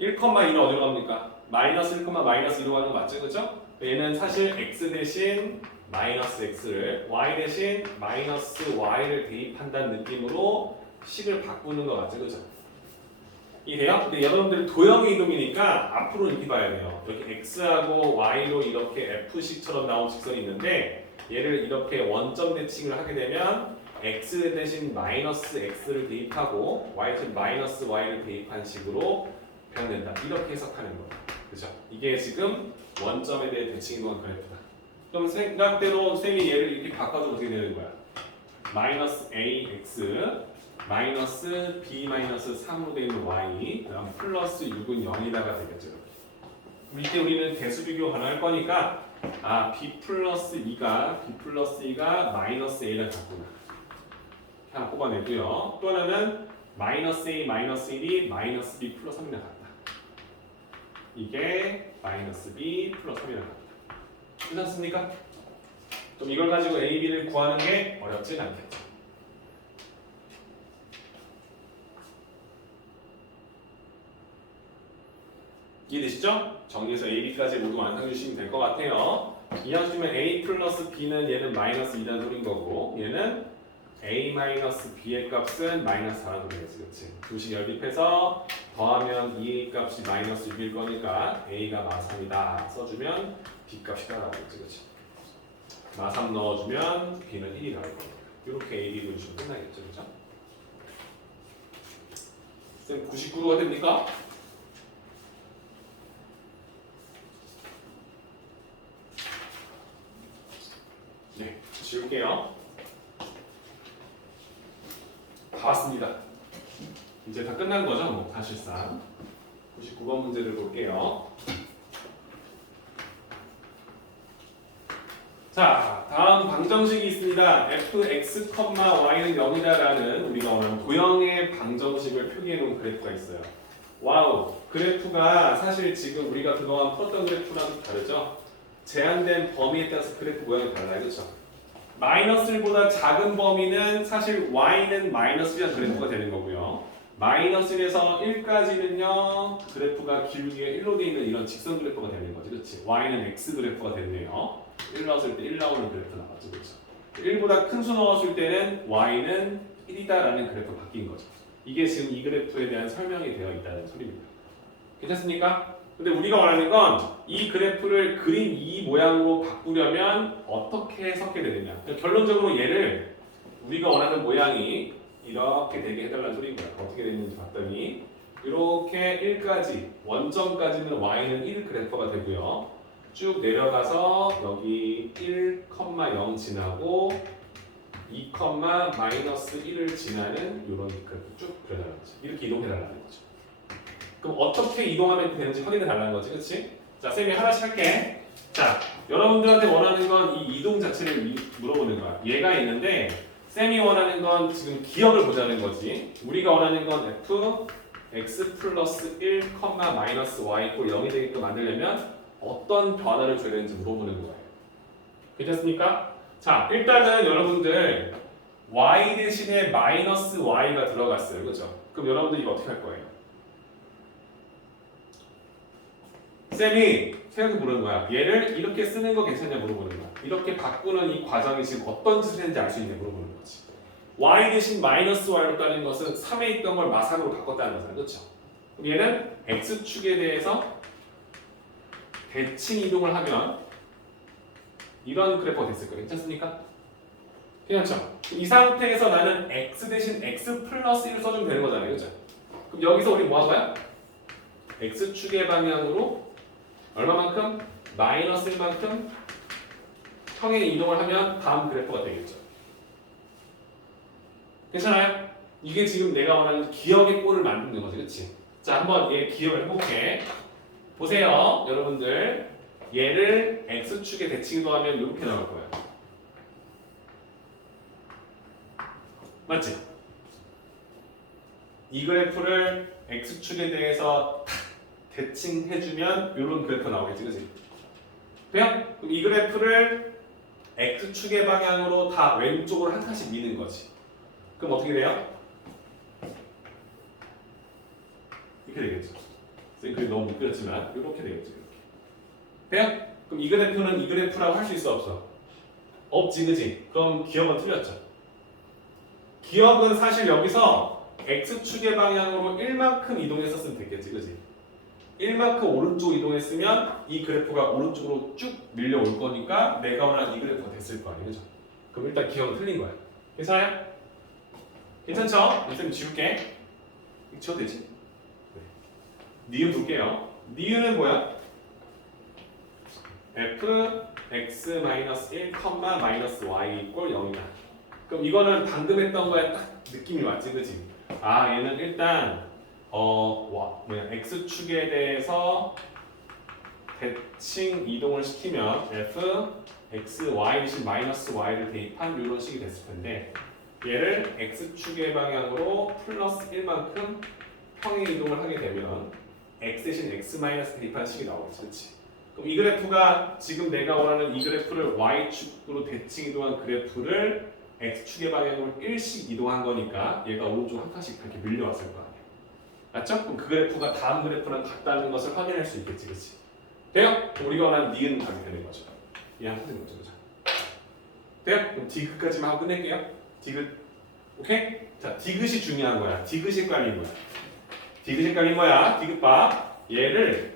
1,2는 어디로 갑니까? 마이너스 1, 마이너스 2로 가는 거 맞죠? 그죠? 얘는 사실 x 대신 마이너스 x를 y 대신 마이너스 y를 대입한다는 느낌으로 식을 바꾸는 거 맞죠? 그죠? 이해요? 근데 여러분들이 도형의 이동이니까 앞으로 이렇게 봐야 돼요. 이렇게 x하고 y로 이렇게 f식처럼 나온 직선이 있는데 얘를 이렇게 원점 대칭을 하게 되면 x 대신 마이너스 x를 대입하고 y 대신 마이너스 y를 대입한 식으로 표현된다. 이렇게 해석하는 거예요. 그죠? 이게 지금 원점에 대해 대칭 이동한 그래프다. 그럼 생각대로 쌤이 얘를 이렇게 바꿔도 어떻게 되는 거야? 마이너스 ax 마이너스 b 마이너스 3으로 되어 있는 y 그다음 플러스 6은 0이다가 되겠죠. 그럼 이때 우리는 대수 비교 가능할 거니까 b 플러스 2가 마이너스 a를 갖구나. 하나 뽑아내고요. 또 하나는 마이너스 a 마이너스 1이 마이너스 b 플러스 3이랑 같다. 이게 마이너스 b 플러스 3이랑 같다. 괜찮습니까? 좀 이걸 가지고 a, b를 구하는 게 어렵진 않겠죠. 이해되시죠? 정리해서 a, b까지 모두 완성해 주시면 될 것 같아요. 이해하시면 a 플러스 b는 얘는 마이너스 2라는 소리인 거고 얘는 a 마이너스 b의 값은 마이너스 4라는 소리겠지. 그치? 두식 연립해서 더하면 2a 값이 마이너스 6일 거니까 a가 마3이다 써주면 b 값이 따라오겠지. 그치? 마3 넣어주면 b는 1이 나올 거니까 이렇게 a, b 분식은 끝나겠죠. 그죠? 쌤 99도가 됩니까? 네, 지울게요. 다 왔습니다. 이제 다 끝난 거죠, 뭐 사실상. 99번 문제를 볼게요. 자, 다음 방정식이 있습니다. fx, y는 0이다라는 우리가 원하는 도형의 방정식을 표기해 놓은 그래프가 있어요. 와우, 그래프가 사실 지금 우리가 그동안 풀었던 그래프랑 좀 다르죠? 제한된 범위에 따라서 그래프 모양이 달라요. 그렇죠? 마이너스 1보다 작은 범위는 사실 y는 마이너스 1이라는 그래프가 되는 거고요. 마이너스 1에서 1까지는요. 그래프가 기울기가 1로 되어 있는 이런 직선 그래프가 되는 거지. 그렇지? y는 x 그래프가 됐네요. 1 넣었을 때 1 나오는 그래프 나왔죠. 그렇죠? 1보다 큰 수 넣었을 때는 y는 1이다라는 그래프 바뀐 거죠. 이게 지금 이 그래프에 대한 설명이 되어 있다는 소리입니다. 괜찮습니까? 근데 우리가 원하는 건 이 그래프를 그린 이 모양으로 바꾸려면 어떻게 해석해야 되느냐. 결론적으로 얘를 우리가 원하는 모양이 이렇게 되게 해달라는 소리인 거야. 어떻게 됐는지 봤더니 이렇게 1까지 원점까지는 y는 1 그래프가 되고요. 쭉 내려가서 여기 1,0 지나고 2, 마이너스 1을 지나는 이런 그래프 쭉 그려달라는 거죠. 이렇게 이동해달라는 거죠. 그럼 어떻게 이동하면 되는지 확인해 달라는 거지, 그렇지? 자, 쌤이 하나씩 할게. 자, 여러분들한테 원하는 건 이 이동 자체를 물어보는 거야. 얘가 있는데 쌤이 원하는 건 지금 기억을 보자는 거지. 우리가 원하는 건 f x 플러스 1, 마이너스 y 이꼴 0이 되게끔 만들려면 어떤 변화를 줘야 되는지 물어보는 거예요. 괜찮습니까? 자, 일단은 여러분들 y 대신에 마이너스 y가 들어갔어요. 그죠? 그럼 여러분들 이거 어떻게 할 거예요? 쌤이 생각해 보는 거야. 얘를 이렇게 쓰는 거 괜찮냐 물어보는 거야. 이렇게 바꾸는 이 과정이 지금 어떤 짓을 했는지 알 수 있냐 물어보는 거지. y 대신 마이너스 y로 따는 것은 3에 있던 걸 마상으로 바꿨다는 거잖아. 그렇죠? 그럼 얘는 x축에 대해서 대칭 이동을 하면 이런 그래프가 됐을 거예요. 괜찮습니까? 괜찮죠? 이 상태에서 나는 x 대신 x 플러스 1을 써주면 되는 거잖아요. 그렇죠? 그럼 여기서 우리 뭐 한 거야? x축의 방향으로 얼마만큼? 마이너스 1만큼 평행 이동을 하면 다음 그래프가 되겠죠. 괜찮아요? 이게 지금 내가 원하는 기억의 꼴을 만드는 거지. 그렇지? 자, 한번 얘 기억을 해볼게. 보세요. 여러분들 얘를 x축에 대칭 이동하면 이렇게 나올 거예요. 맞지? 이 그래프를 x축에 대해서 대칭해주면 이런 그래프 나오겠지, 그치? 그냥 이 그래프를 x축의 방향으로 다 왼쪽으로 한 칸씩 미는 거지. 그럼 어떻게 돼요? 이렇게 되겠죠. 그게 너무 미끄럽지만 이렇게 되겠죠. 이렇게. 돼요? 그럼 이 그래프는 이 그래프라고 할 수 있어 없어? 없지, 그치? 그럼 기억은 틀렸죠. 기억은 사실 여기서 x축의 방향으로 1만큼 이동했었으면 됐겠지, 그치? 1만큼 오른쪽 이동했으면 이 그래프가 오른쪽으로 쭉 밀려올 거니까 내가 원하는 이 그래프가 됐을 거 아니에요, 그죠? 그럼 일단 기억은 틀린 거야. 괜찮아요? 괜찮죠? 쌤 지울게. 이거 지워도 되지? 네. 니은 볼게요. 니은은 뭐야? f x-1, 마이너스 y 이꼴 0이다. 그럼 이거는 방금 했던 거에 딱 느낌이 왔지, 그치? 아, 얘는 일단 x축에 대해서 대칭 이동을 시키면 f x y 대신 마이너스 y를 대입한 이런 식이 됐을 텐데 얘를 x축의 방향으로 플러스 1만큼 평행 이동을 하게 되면 x 대신 x 마이너스 대입한 식이 나오겠지, 그렇지? 그럼 이 그래프가 지금 내가 원하는 이 그래프를 y축으로 대칭 이동한 그래프를 x축의 방향으로 1씩 이동한 거니까 얘가 오른쪽 한 칸씩 이렇게 밀려왔을 거 아니야. 맞죠? 그럼 그 그래프가 다음 그래프랑 같다는 것을 확인할 수 있겠지, 그렇지? 돼요? 그럼 우리가 원하는 니은 가게 되는 거죠. 이해하면 되는 거죠, 그죠? 돼요? 그럼 디귿까지만 하고 끝낼게요. 디귿, 오케이? 자, 디귿이 중요한 거야. 디귿이 헷갈린 거야. 디귿이 헷갈린 거야. 디귿 봐. 얘를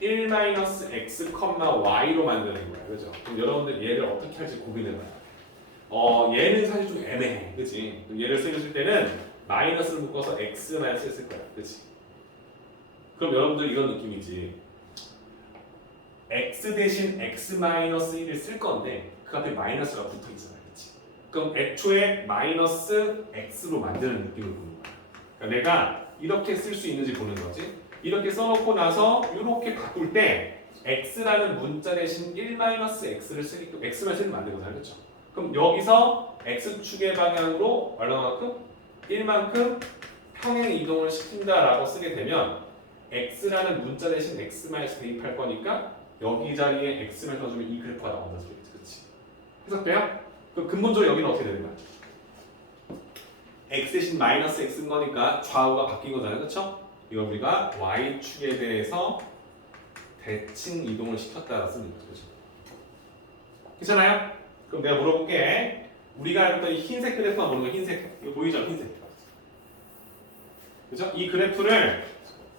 1-x, y로 만드는 거야, 그죠? 그럼 여러분들 얘를 어떻게 할지 고민해봐요. 얘는 사실 좀 애매해, 그렇지? 얘를 쓰실 때는 마이너스를 묶어서 x 마이너스 쓸 거야, 그렇지? 그럼 여러분들 이런 느낌이지. x 대신 x 마이너스 1을 쓸 건데 그 앞에 마이너스가 붙어 있잖아, 그렇지? 그럼 애초에 마이너스 x로 만드는 느낌을 보는 거야. 그러니까 내가 이렇게 쓸 수 있는지 보는 거지. 이렇게 써놓고 나서 이렇게 바꿀 때 x라는 문자 대신 1-x를 쓰게끔 x만 쓰면 안 되거든요. 그렇죠? 그럼 여기서 x축의 방향으로 얼마만큼? 1만큼 평행 이동을 시킨다라고 쓰게 되면 x라는 문자 대신 x만 대입할 거니까 여기 자리에 x만 넣어주면 이 그래프가 나온다 소리겠지. 그렇지? 해석돼요? 그럼 근본적으로 여기는 어떻게 되는 거야? x 대신 마이너스 x인 거니까 좌우가 바뀐 거잖아요. 그렇죠? 이걸 우리가 y축에 대해서 대칭 이동을 시켰다라고 쓰는 거죠. 그렇죠? 괜찮아요? 그럼 내가 물어볼게. 우리가 알고 있던 이 흰색 그래프만 보는 거 흰색. 이거 보이죠? 흰색. 그죠? 이 그래프를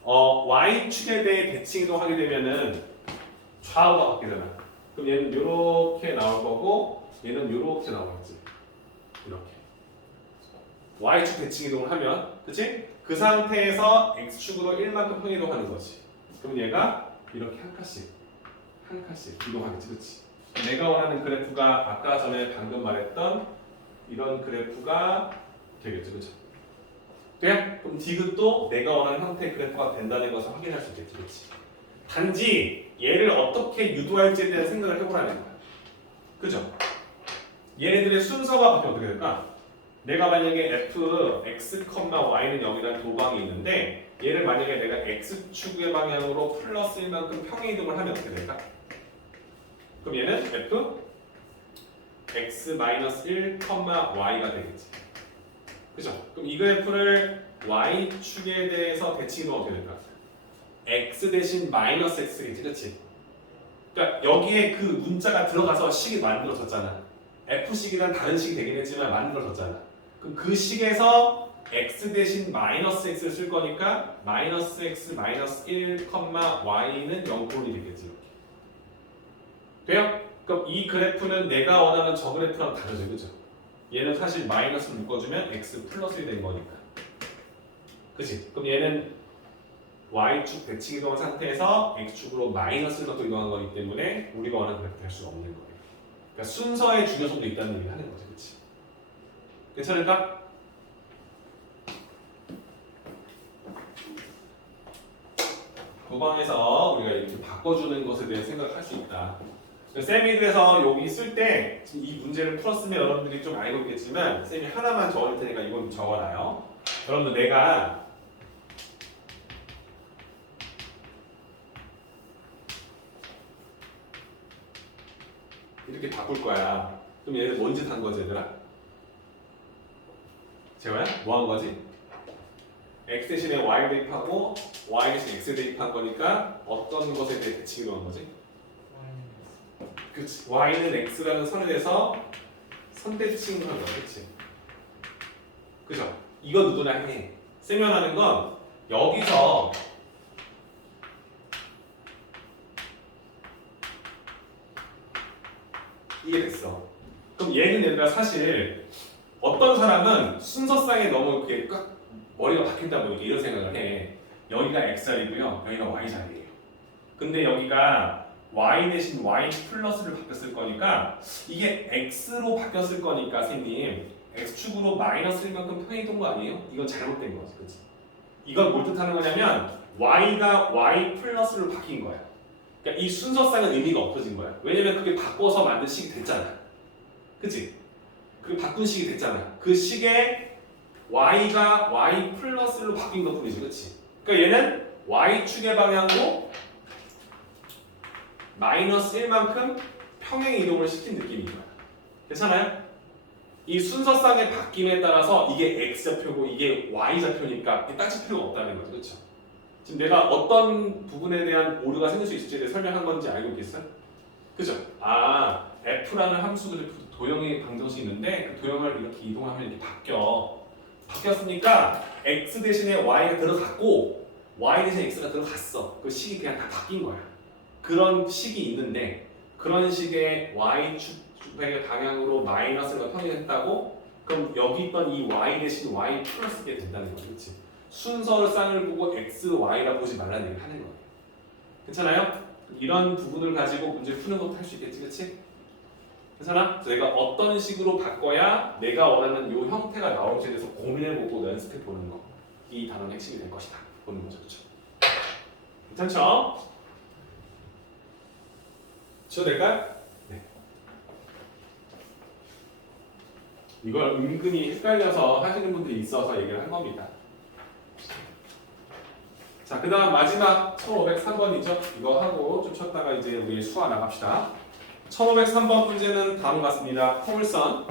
y축에 대해 대칭 이동하게 되면은 좌우가 바뀌잖아. 그럼 얘는 이렇게 나올 거고 얘는 이렇게 나오겠지. 이렇게. y축 대칭 이동을 하면, 그치? 그 상태에서 x축으로 1만큼 평 이동하는 거지. 그럼 얘가 이렇게 한 칸씩 이동하겠지, 그치? 내가 원하는 그래프가 아까 전에 방금 말했던 이런 그래프가 되겠죠, 그쵸? 돼? 그럼 디귿도 내가 원하는 형태의 그래프가 된다는 것을 확인할 수 있겠지, 그치? 단지 얘를 어떻게 유도할지에 대한 생각을 해보라는 거야. 그죠? 얘네들의 순서가 바뀌면 어떻게 될까? 내가 만약에 f, x, y는 여기다 도방이 있는데 얘를 만약에 내가 x축의 방향으로 플러스 1만큼 평행 이동을 하면 어떻게 될까? 그럼 얘는 f, x-1, y가 되겠지. 그죠? 그럼 이 그래프를 y축에 대해서 대칭 이동은 어떻게 될까? x 대신 마이너스 x겠지, 그치? 그러니까 여기에 그 문자가 들어가서 식이 만들어졌잖아. f식이란 다른 식이 되긴 했지만 만들어졌잖아. 그럼 그 식에서 x 대신 마이너스 x를 쓸 거니까 마이너스 x 마이너스 1, y는 0꼴이 되겠지. 이렇게. 돼요? 그럼 이 그래프는 내가 원하는 저 그래프랑 다르죠, 그죠? 얘는 사실 마이너스를 묶어주면 x 플러스이 된 거니까. 그치? 그럼 얘는 y축 대칭 이동한 상태에서 x축으로 마이너스를 넣고 이동한 거기 때문에 우리가 원하는 그래프 될 수가 없는 거예요. 그러니까 순서의 중요성도 있다는 얘기를 하는 거죠, 그치? 괜찮을까? 도방에서 우리가 이렇게 바꿔주는 것에 대해 생각할 수 있다. 쌤이 그래서 여기 쓸 때 이 문제를 풀었으면 여러분들이 좀 알고 있겠지만 쌤이 하나만 적을 테니까 이건 적어놔요. 여러분들 내가 이렇게 바꿀 거야. 그럼 얘들 뭔 짓 한 거지, 얘들아? 재호야? 뭐 한 거지? x 대신에 y 대입하고 y 대신 x 대입한 거니까 어떤 것에 대해 대칭이 한 거지? 그렇지. y는 x라는 선에 대해서 선대칭을 한 거야, 그렇지? 그죠? 이거 누구나 해. 세면하는 건 여기서 이게 됐어. 그럼 얘는 얘들아 사실 어떤 사람은 순서상에 너무 그게 꽉 머리가 박힌다 보니까 이런 생각을 해. 여기가 x 자리고요, 여기가 y 자리예요. 근데 여기가 y 대신 y 플러스를 바뀌었을 거니까 이게 x로 바뀌었을 거니까 선생님 x축으로 마이너스 1만큼 평행이동 거 아니에요? 이건 잘못된 거지, 그치? 이건 뭘 뜻하는 거냐면 y가 y 플러스로 바뀐 거야. 그러니까 이 순서상은 의미가 없어진 거야. 왜냐면 그게 바꿔서 만든 식이 됐잖아, 그치? 그 바꾼 식이 됐잖아. 그 식에 y가 y 플러스로 바뀐 것뿐이지, 그치? 그러니까 얘는 y축의 방향으로 마이너스 1만큼 평행 이동을 시킨 느낌인 거야. 괜찮아요? 이 순서상의 바뀜에 따라서 이게 x좌표고 이게 y좌표니까 따질 필요가 없다는 거죠, 그렇죠? 지금 내가 어떤 부분에 대한 오류가 생길 수 있을지에 대해 설명한 건지 알고 있겠어요? 그죠? 아, f라는 함수 그래프도 도형의 방정식이 있는데 그 도형을 이렇게 이동하면 이렇게 바뀌었으니까 x 대신에 y가 들어갔고 y 대신에 x가 들어갔어. 그 식이 그냥 다 바뀐 거야. 그런 식이 있는데 그런 식의 y축의 방향으로 마이너스가 평행했다고 그럼 여기 있던 이 y 대신 y 플러스게 된다는 거지, 그렇지? 순서를 쌍을 보고 x, y라 보지 말라는 얘기를 하는 거예요. 괜찮아요? 이런 부분을 가지고 문제 푸는 것도 할 수 있겠지, 그렇지? 괜찮아? 그래서 내가 어떤 식으로 바꿔야 내가 원하는 이 형태가 나올지에 대해서 고민해보고 연습해보는 거, 이 단어의 핵심이 될 것이다 보는 거죠, 그렇죠? 괜찮죠? 지워도 될까요? 네. 이걸 은근히 헷갈려서 하시는 분들이 있어서 얘기를 한 겁니다. 자, 그 다음 마지막 1503번이죠. 이거 하고 좀 쉬었다가 이제 우리 수화 나갑시다. 1503번 문제는 다음과 같습니다. 포물선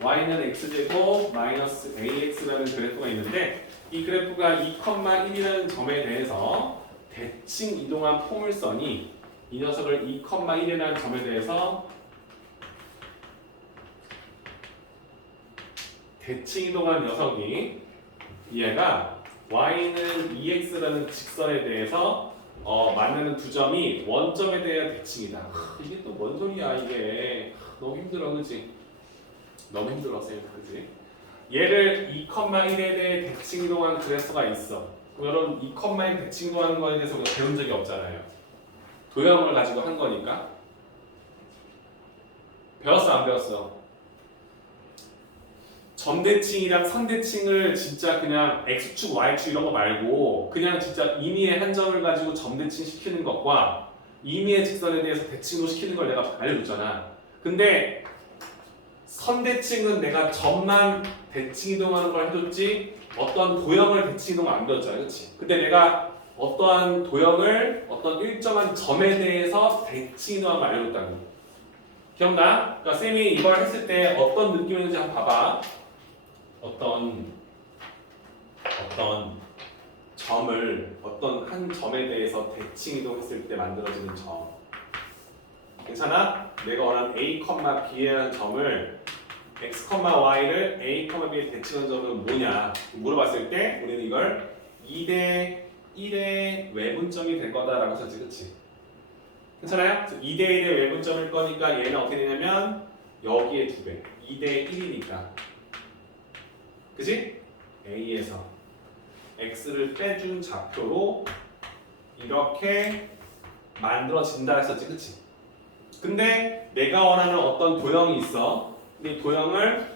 y는 x제곱 마이너스 ax라는 그래프가 있는데 이 그래프가 2,1이라는 점에 대해서 대칭 이동한 포물선이 이 녀석을 2,1이라는 점에 대해서 대칭 이동한 녀석이 얘가 y는 2x라는 직선에 대해서 만나는 두 점이 원점에 대한 대칭이다. 이게 또 뭔 소리야 이게. 너무 힘들어 그지? 너무 힘들어 쌤 그지? 얘를 2,1에 대해 대칭 이동한 그래프가 있어. 그럼 2,1 대칭 이동하는 거에 대해서 우리가 배운 적이 없잖아요. 도형을 가지고 한 거니까. 배웠어 안 배웠어? 점대칭이랑 선대칭을 진짜 그냥 x축, y축 이런 거 말고 그냥 진짜 임의의 한 점을 가지고 점대칭 시키는 것과 임의의 직선에 대해서 대칭도 시키는 걸 내가 알려줬잖아. 근데 선대칭은 내가 점만 대칭 이동하는 걸 해줬지 어떤 도형을 대칭 이동 안 배웠잖아, 그렇지? 근데 내가 어떠한 도형을 어떤 일정한 점에 대해서 대칭 이동하는 걸 알려줬다고. 기억나? 그러니까 쌤이 이걸 했을 때 어떤 느낌이었는지 한번 봐봐. 어떤 점을 어떤 한 점에 대해서 대칭 이동했을 때 만들어지는 점. 괜찮아? 내가 원하는 a, b라는 점을 x, y를 a, b에 대칭한 점은 뭐냐 물어봤을 때 우리는 이걸 2대 1의 외분점이 될 거다라고 썼지, 그렇지? 괜찮아요? 2대 1의 외분점일 거니까 얘는 어떻게 되냐면 여기에 2배, 2대 1이니까, 그지? a에서 x를 빼준 좌표로 이렇게 만들어진다 했었지, 그치? 근데 내가 원하는 어떤 도형이 있어. 근데 이 도형을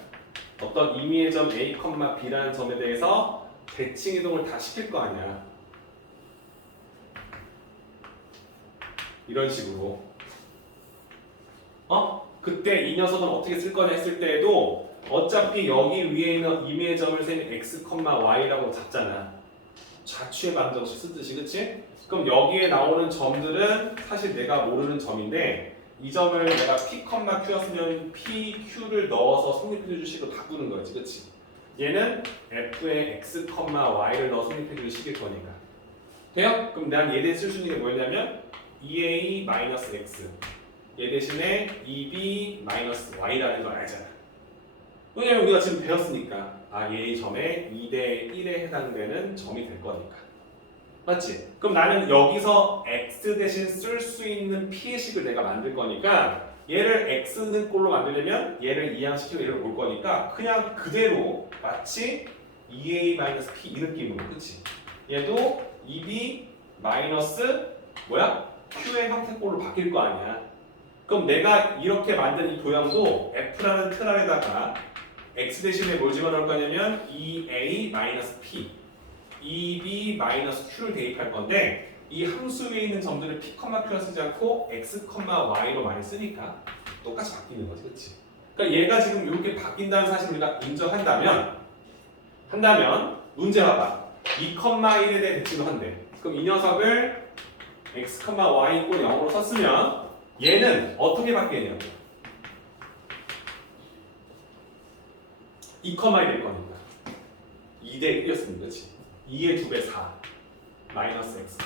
어떤 임의의 점 a, b라는 점에 대해서 대칭 이동을 다 시킬 거 아니야. 이런 식으로. 그때 이 녀석은 어떻게 쓸 거냐 했을 때에도 어차피 여기 위에 있는 임의의 점을 셈이 x, y라고 잡잖아. 좌추의 방정식 쓰듯이, 그치? 그럼 여기에 나오는 점들은 사실 내가 모르는 점인데 이 점을 내가 p, q였으면 p, q를 넣어서 성립해줄 식으로 바꾸는 거지, 그치? 얘는 f에 x, y를 넣어 성립해줄 식일 거니까. 돼요? 그럼 난 얘 대신 쓸 수 있는 게 뭐였냐면 2a-x 얘 대신에 2b-y라는 걸 알잖아. 왜냐면 우리가 지금 배웠으니까 얘의 점에 2대 1에 해당되는 점이 될 거니까. 맞지? 그럼 나는 여기서 x 대신 쓸 수 있는 p의 식을 내가 만들 거니까 얘를 x는 꼴로 만들려면 얘를 이항시키고 얘를 올 거니까 그냥 그대로 마치 2a-p 이 느낌으로, 그치? 얘도 2b 마이너스 뭐야? q의 형태꼴로 바뀔 거 아니야. 그럼 내가 이렇게 만든 이 도형도 f라는 틀 안에다가 x 대신에 뭘 집어넣을 거냐면 2a-p 2b-q를 대입할 건데 이 함수 위에 있는 점들을 p, q를 쓰지 않고 x, y로 많이 쓰니까 똑같이 바뀌는 거지, 그렇지? 그러니까 얘가 지금 이렇게 바뀐다는 사실을 우리가 인정한다면 문제 봐봐. 2,1에 대해 대칭을 한대. 그럼 이 녀석을 x, y = 0으로 썼으면 얘는 어떻게 바뀌냐고. 2,1이 될 거니까 2대 1이었습니다, 그렇지? 2의 2배 4 마이너스 x,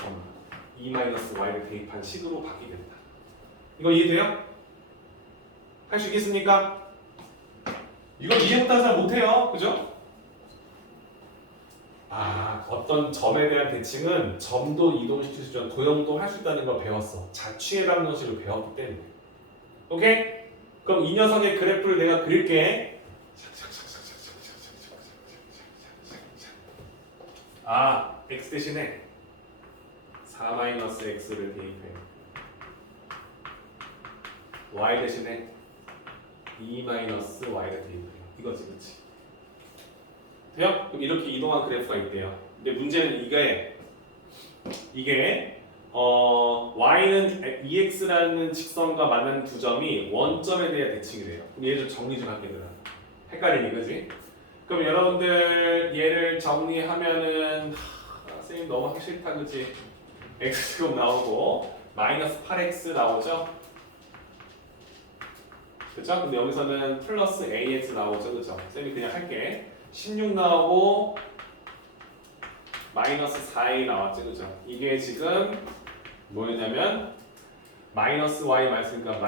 2 마이너스 y를 대입한 식으로 바뀌게 된다. 이거 이해돼요? 할 수 있겠습니까? 이거 이해 못하는 사람 못해요, 그죠? 어떤 점에 대한 대칭은 점도 이동시킬 수 있는 도형도 할 수 있다는 걸 배웠어. 자취의 방정식을 배웠기 때문에. 오케이? 그럼 이 녀석의 그래프를 내가 그릴게. x 대신에 4-x를 대입해. y 대신에 2-y를 대입해. 이거지, 그렇지? 돼요? 그럼 이렇게 이동한 그래프가 있대요. 근데 문제는 이게 y는 ex라는 직선과 만나는 두 점이 원점에 대해 대칭이 돼요. 그럼 얘 좀 정리 좀 할게 그럼. 헷갈리니 그지? 그럼 여러분들 얘를 정리하면은 선생님 너무 하기 싫다 그지? x제곱 나오고 마이너스 8x 나오죠? 그죠? 근데 여기서는 플러스 ax 나오죠 그죠? 선생님이 그냥 할게 16 나오고 마이너스 4a 나왔죠 그죠? 이게 지금 뭐였냐면 마이너스 y 말씀이니까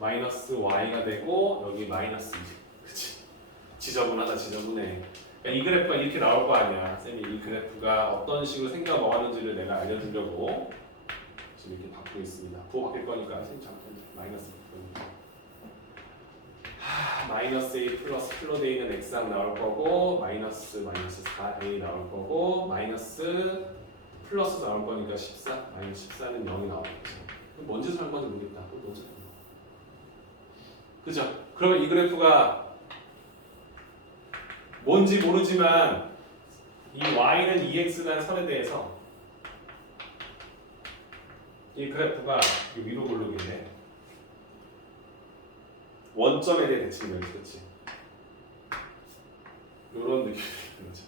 마이너스 y가 되고 여기 마이너스 2 그치? 지저분하다 지저분해. 그러니까 이 그래프가 이렇게 나올 거 아니야. 쌤이 이 그래프가 어떤 식으로 생겨 먹었는지를 내가 알려주려고 지금 이렇게 바꾸고 있습니다. 부호 바뀔 거니까 쌤 잠깐 마이너스 마이너스 a 플러스 플러스 a는 x항 나올 거고 마이너스 4a 나올 거고 마이너스 플러스 나올 거니까 14 마이너스 14는 0이 나오겠죠. 뭔 짓을 한 건지 모르겠다. 그죠? 그러면 이 그래프가 뭔지 모르지만 이 y는 2x라는 선에 대해서 이 그래프가 위로 고르기인데 원점에 대해 대칭이 되는 거지. 이런 느낌이 있는 거죠.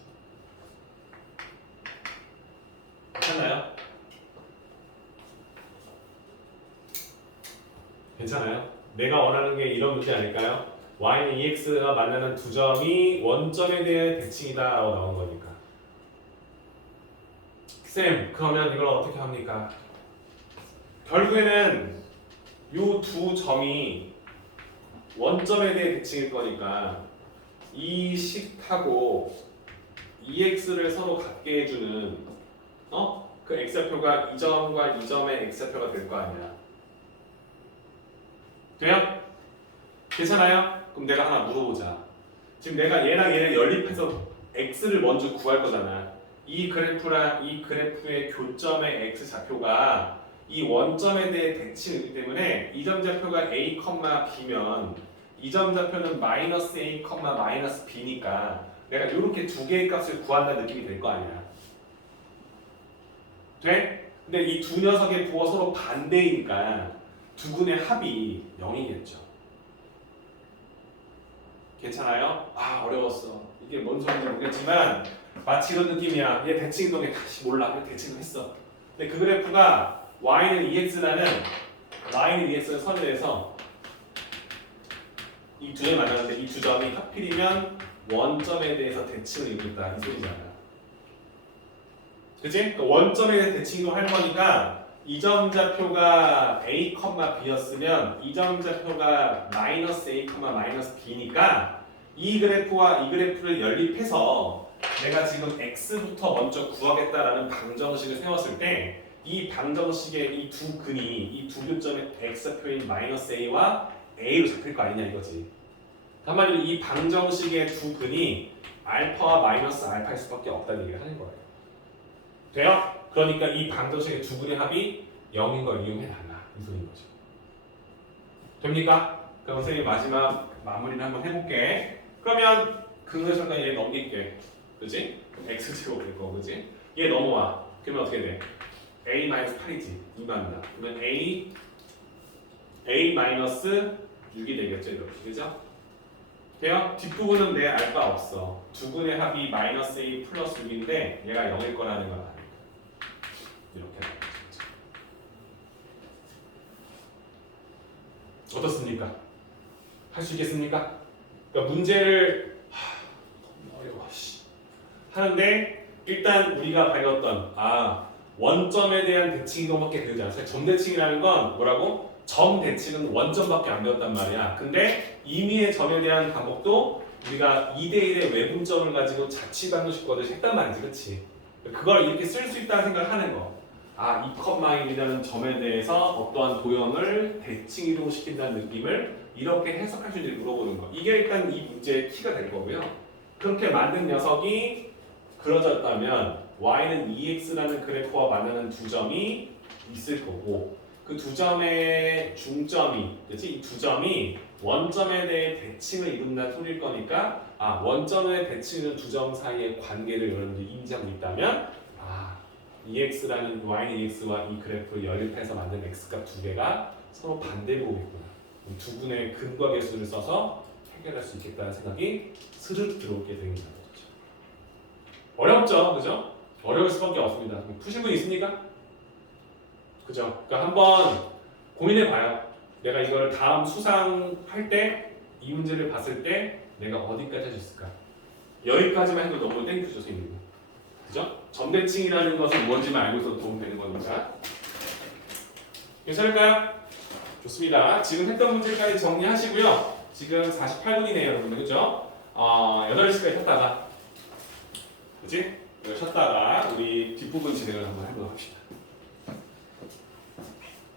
괜찮나요? 괜찮아요? 내가 원하는 게 이런 문제 아닐까요? y는 2x가 만나는 두 점이 원점에 대해 대칭이다 라고 나온 거니까. 쌤, 그러면 이걸 어떻게 합니까? 결국에는 이 두 점이 원점에 대해 대칭일 거니까 이 식하고 2x를 서로 같게 해주는 그 x좌표가 이 점과 이 점의 x좌표가 될 거 아니야. 돼요? 괜찮아요? 그럼 내가 하나 물어보자. 지금 내가 얘랑 얘를 연립해서 x를 먼저 구할 거잖아. 이 그래프랑 이 그래프의 교점의 x좌표가 이 원점에 대해 대칭이기 때문에 이 점 좌표가 a, b면 이 점 좌표는 마이너스 a, 마이너스 b니까 내가 이렇게 두 개의 값을 구한다는 느낌이 될 거 아니야. 돼? 근데 이 두 녀석의 부호가 서로 반대이니까 두 근의 합이 0이겠죠. 괜찮아요? 아 어려웠어. 이게 뭔 소리인지 모르겠지만 마치 이런 느낌이야. 얘 대칭이동에 다시 몰라. 얘 대칭을 했어. 근데 그 그래프가 y는 2x라는 선에 대해서 이 두 점이 만나는데 이 두 점이 하필이면 원점에 대해서 대칭을 이루겠다 이 소리잖아. 그치? 그러니까 원점에 대해 대칭을 할 거니까 이 점 좌표가 a, b였으면 이 점 좌표가 마이너스 a, 마이너스 b니까 이 그래프와 이 그래프를 연립해서 내가 지금 x부터 먼저 구하겠다라는 방정식을 세웠을 때 이 방정식의 이 두 근이 이 두 교점의 x좌표인 마이너스 a와 a로 잡힐 거 아니냐 이거지. 한마디로 이 방정식의 두 근이 알파와 마이너스 알파일 수밖에 없다는 얘기를 하는 거예요. 돼요? 그러니까 이 방정식의 두 근의 합이 0인 걸 이용해달라 이 소리인 거죠. 됩니까? 그럼 선생님 마지막 마무리를 한번 해볼게. 그러면 근거에 잠깐 얘 넘길게. 그지? 그럼 x제곱 될 거 그지? 얘 넘어와. 그러면 어떻게 돼? a-8이지. 2 만나. 그러면 a-6이 되겠죠 이렇게. 그죠? 돼요? 뒷부분은 내 알 바 없어. 두 근의 합이 마이너스 a 플러스 6인데 얘가 0일 거라는 걸 아니까. 이렇게 나오죠. 어떻습니까? 할 수 있겠습니까? 그러니까 문제를 너무 어려워. 하는데 일단 우리가 배웠던 원점에 대한 대칭이동밖에 배우지 않았어요. 점대칭이라는 건 뭐라고? 점 대칭은 원점밖에 안 배웠단 말이야. 근데 임의의 점에 대한 과목도 우리가 2대1의 외분점을 가지고 자취방정식 거듯이 했단 말이지, 그렇지? 그걸 이렇게 쓸 수 있다는 생각을 하는 거. 2,1이라는 점에 대해서 어떠한 도형을 대칭 이동시킨다는 느낌을 이렇게 해석할 수 있는지 물어보는 거. 이게 일단 이 문제의 키가 될 거고요. 그렇게 만든 녀석이 그려졌다면 y는 2x라는 그래프와 만나는 두 점이 있을 거고 그 두 점의 중점이, 그렇지? 이 두 점이 원점에 대해 대칭을 이룬다는 소리일 거니까 원점에 대칭은 두 점 사이의 관계를 여러분들이 인지하고 있다면 EX라는 Y는 EX와 이 그래프를 연립해서 만든 X값 두 개가 서로 반대곡이구나. 이 두 분의 근과 계수를 써서 해결할 수 있겠다는 생각이 스르륵 들어오게 되는 거죠. 어렵죠, 그죠? 어려울 수밖에 없습니다. 푸신 분 있습니까? 그죠? 그러니까 한번 고민해봐요. 내가 이거를 다음 수상할 때 이 문제를 봤을 때 내가 어디까지 할 수 있을까? 여기까지만 해도 너무 땡큐죠, 선생님. 그죠? 점대칭이라는 것은 뭔지만 알고 있어도 도움되는 거니까. 괜찮을까요? 좋습니다. 지금 했던 문제까지 정리하시고요. 지금 48분이네요, 여러분들. 그죠? 8시까지 쉬었다가, 그지? 쉬었다가 우리 뒷부분 진행을 한번 해보도록 합시다.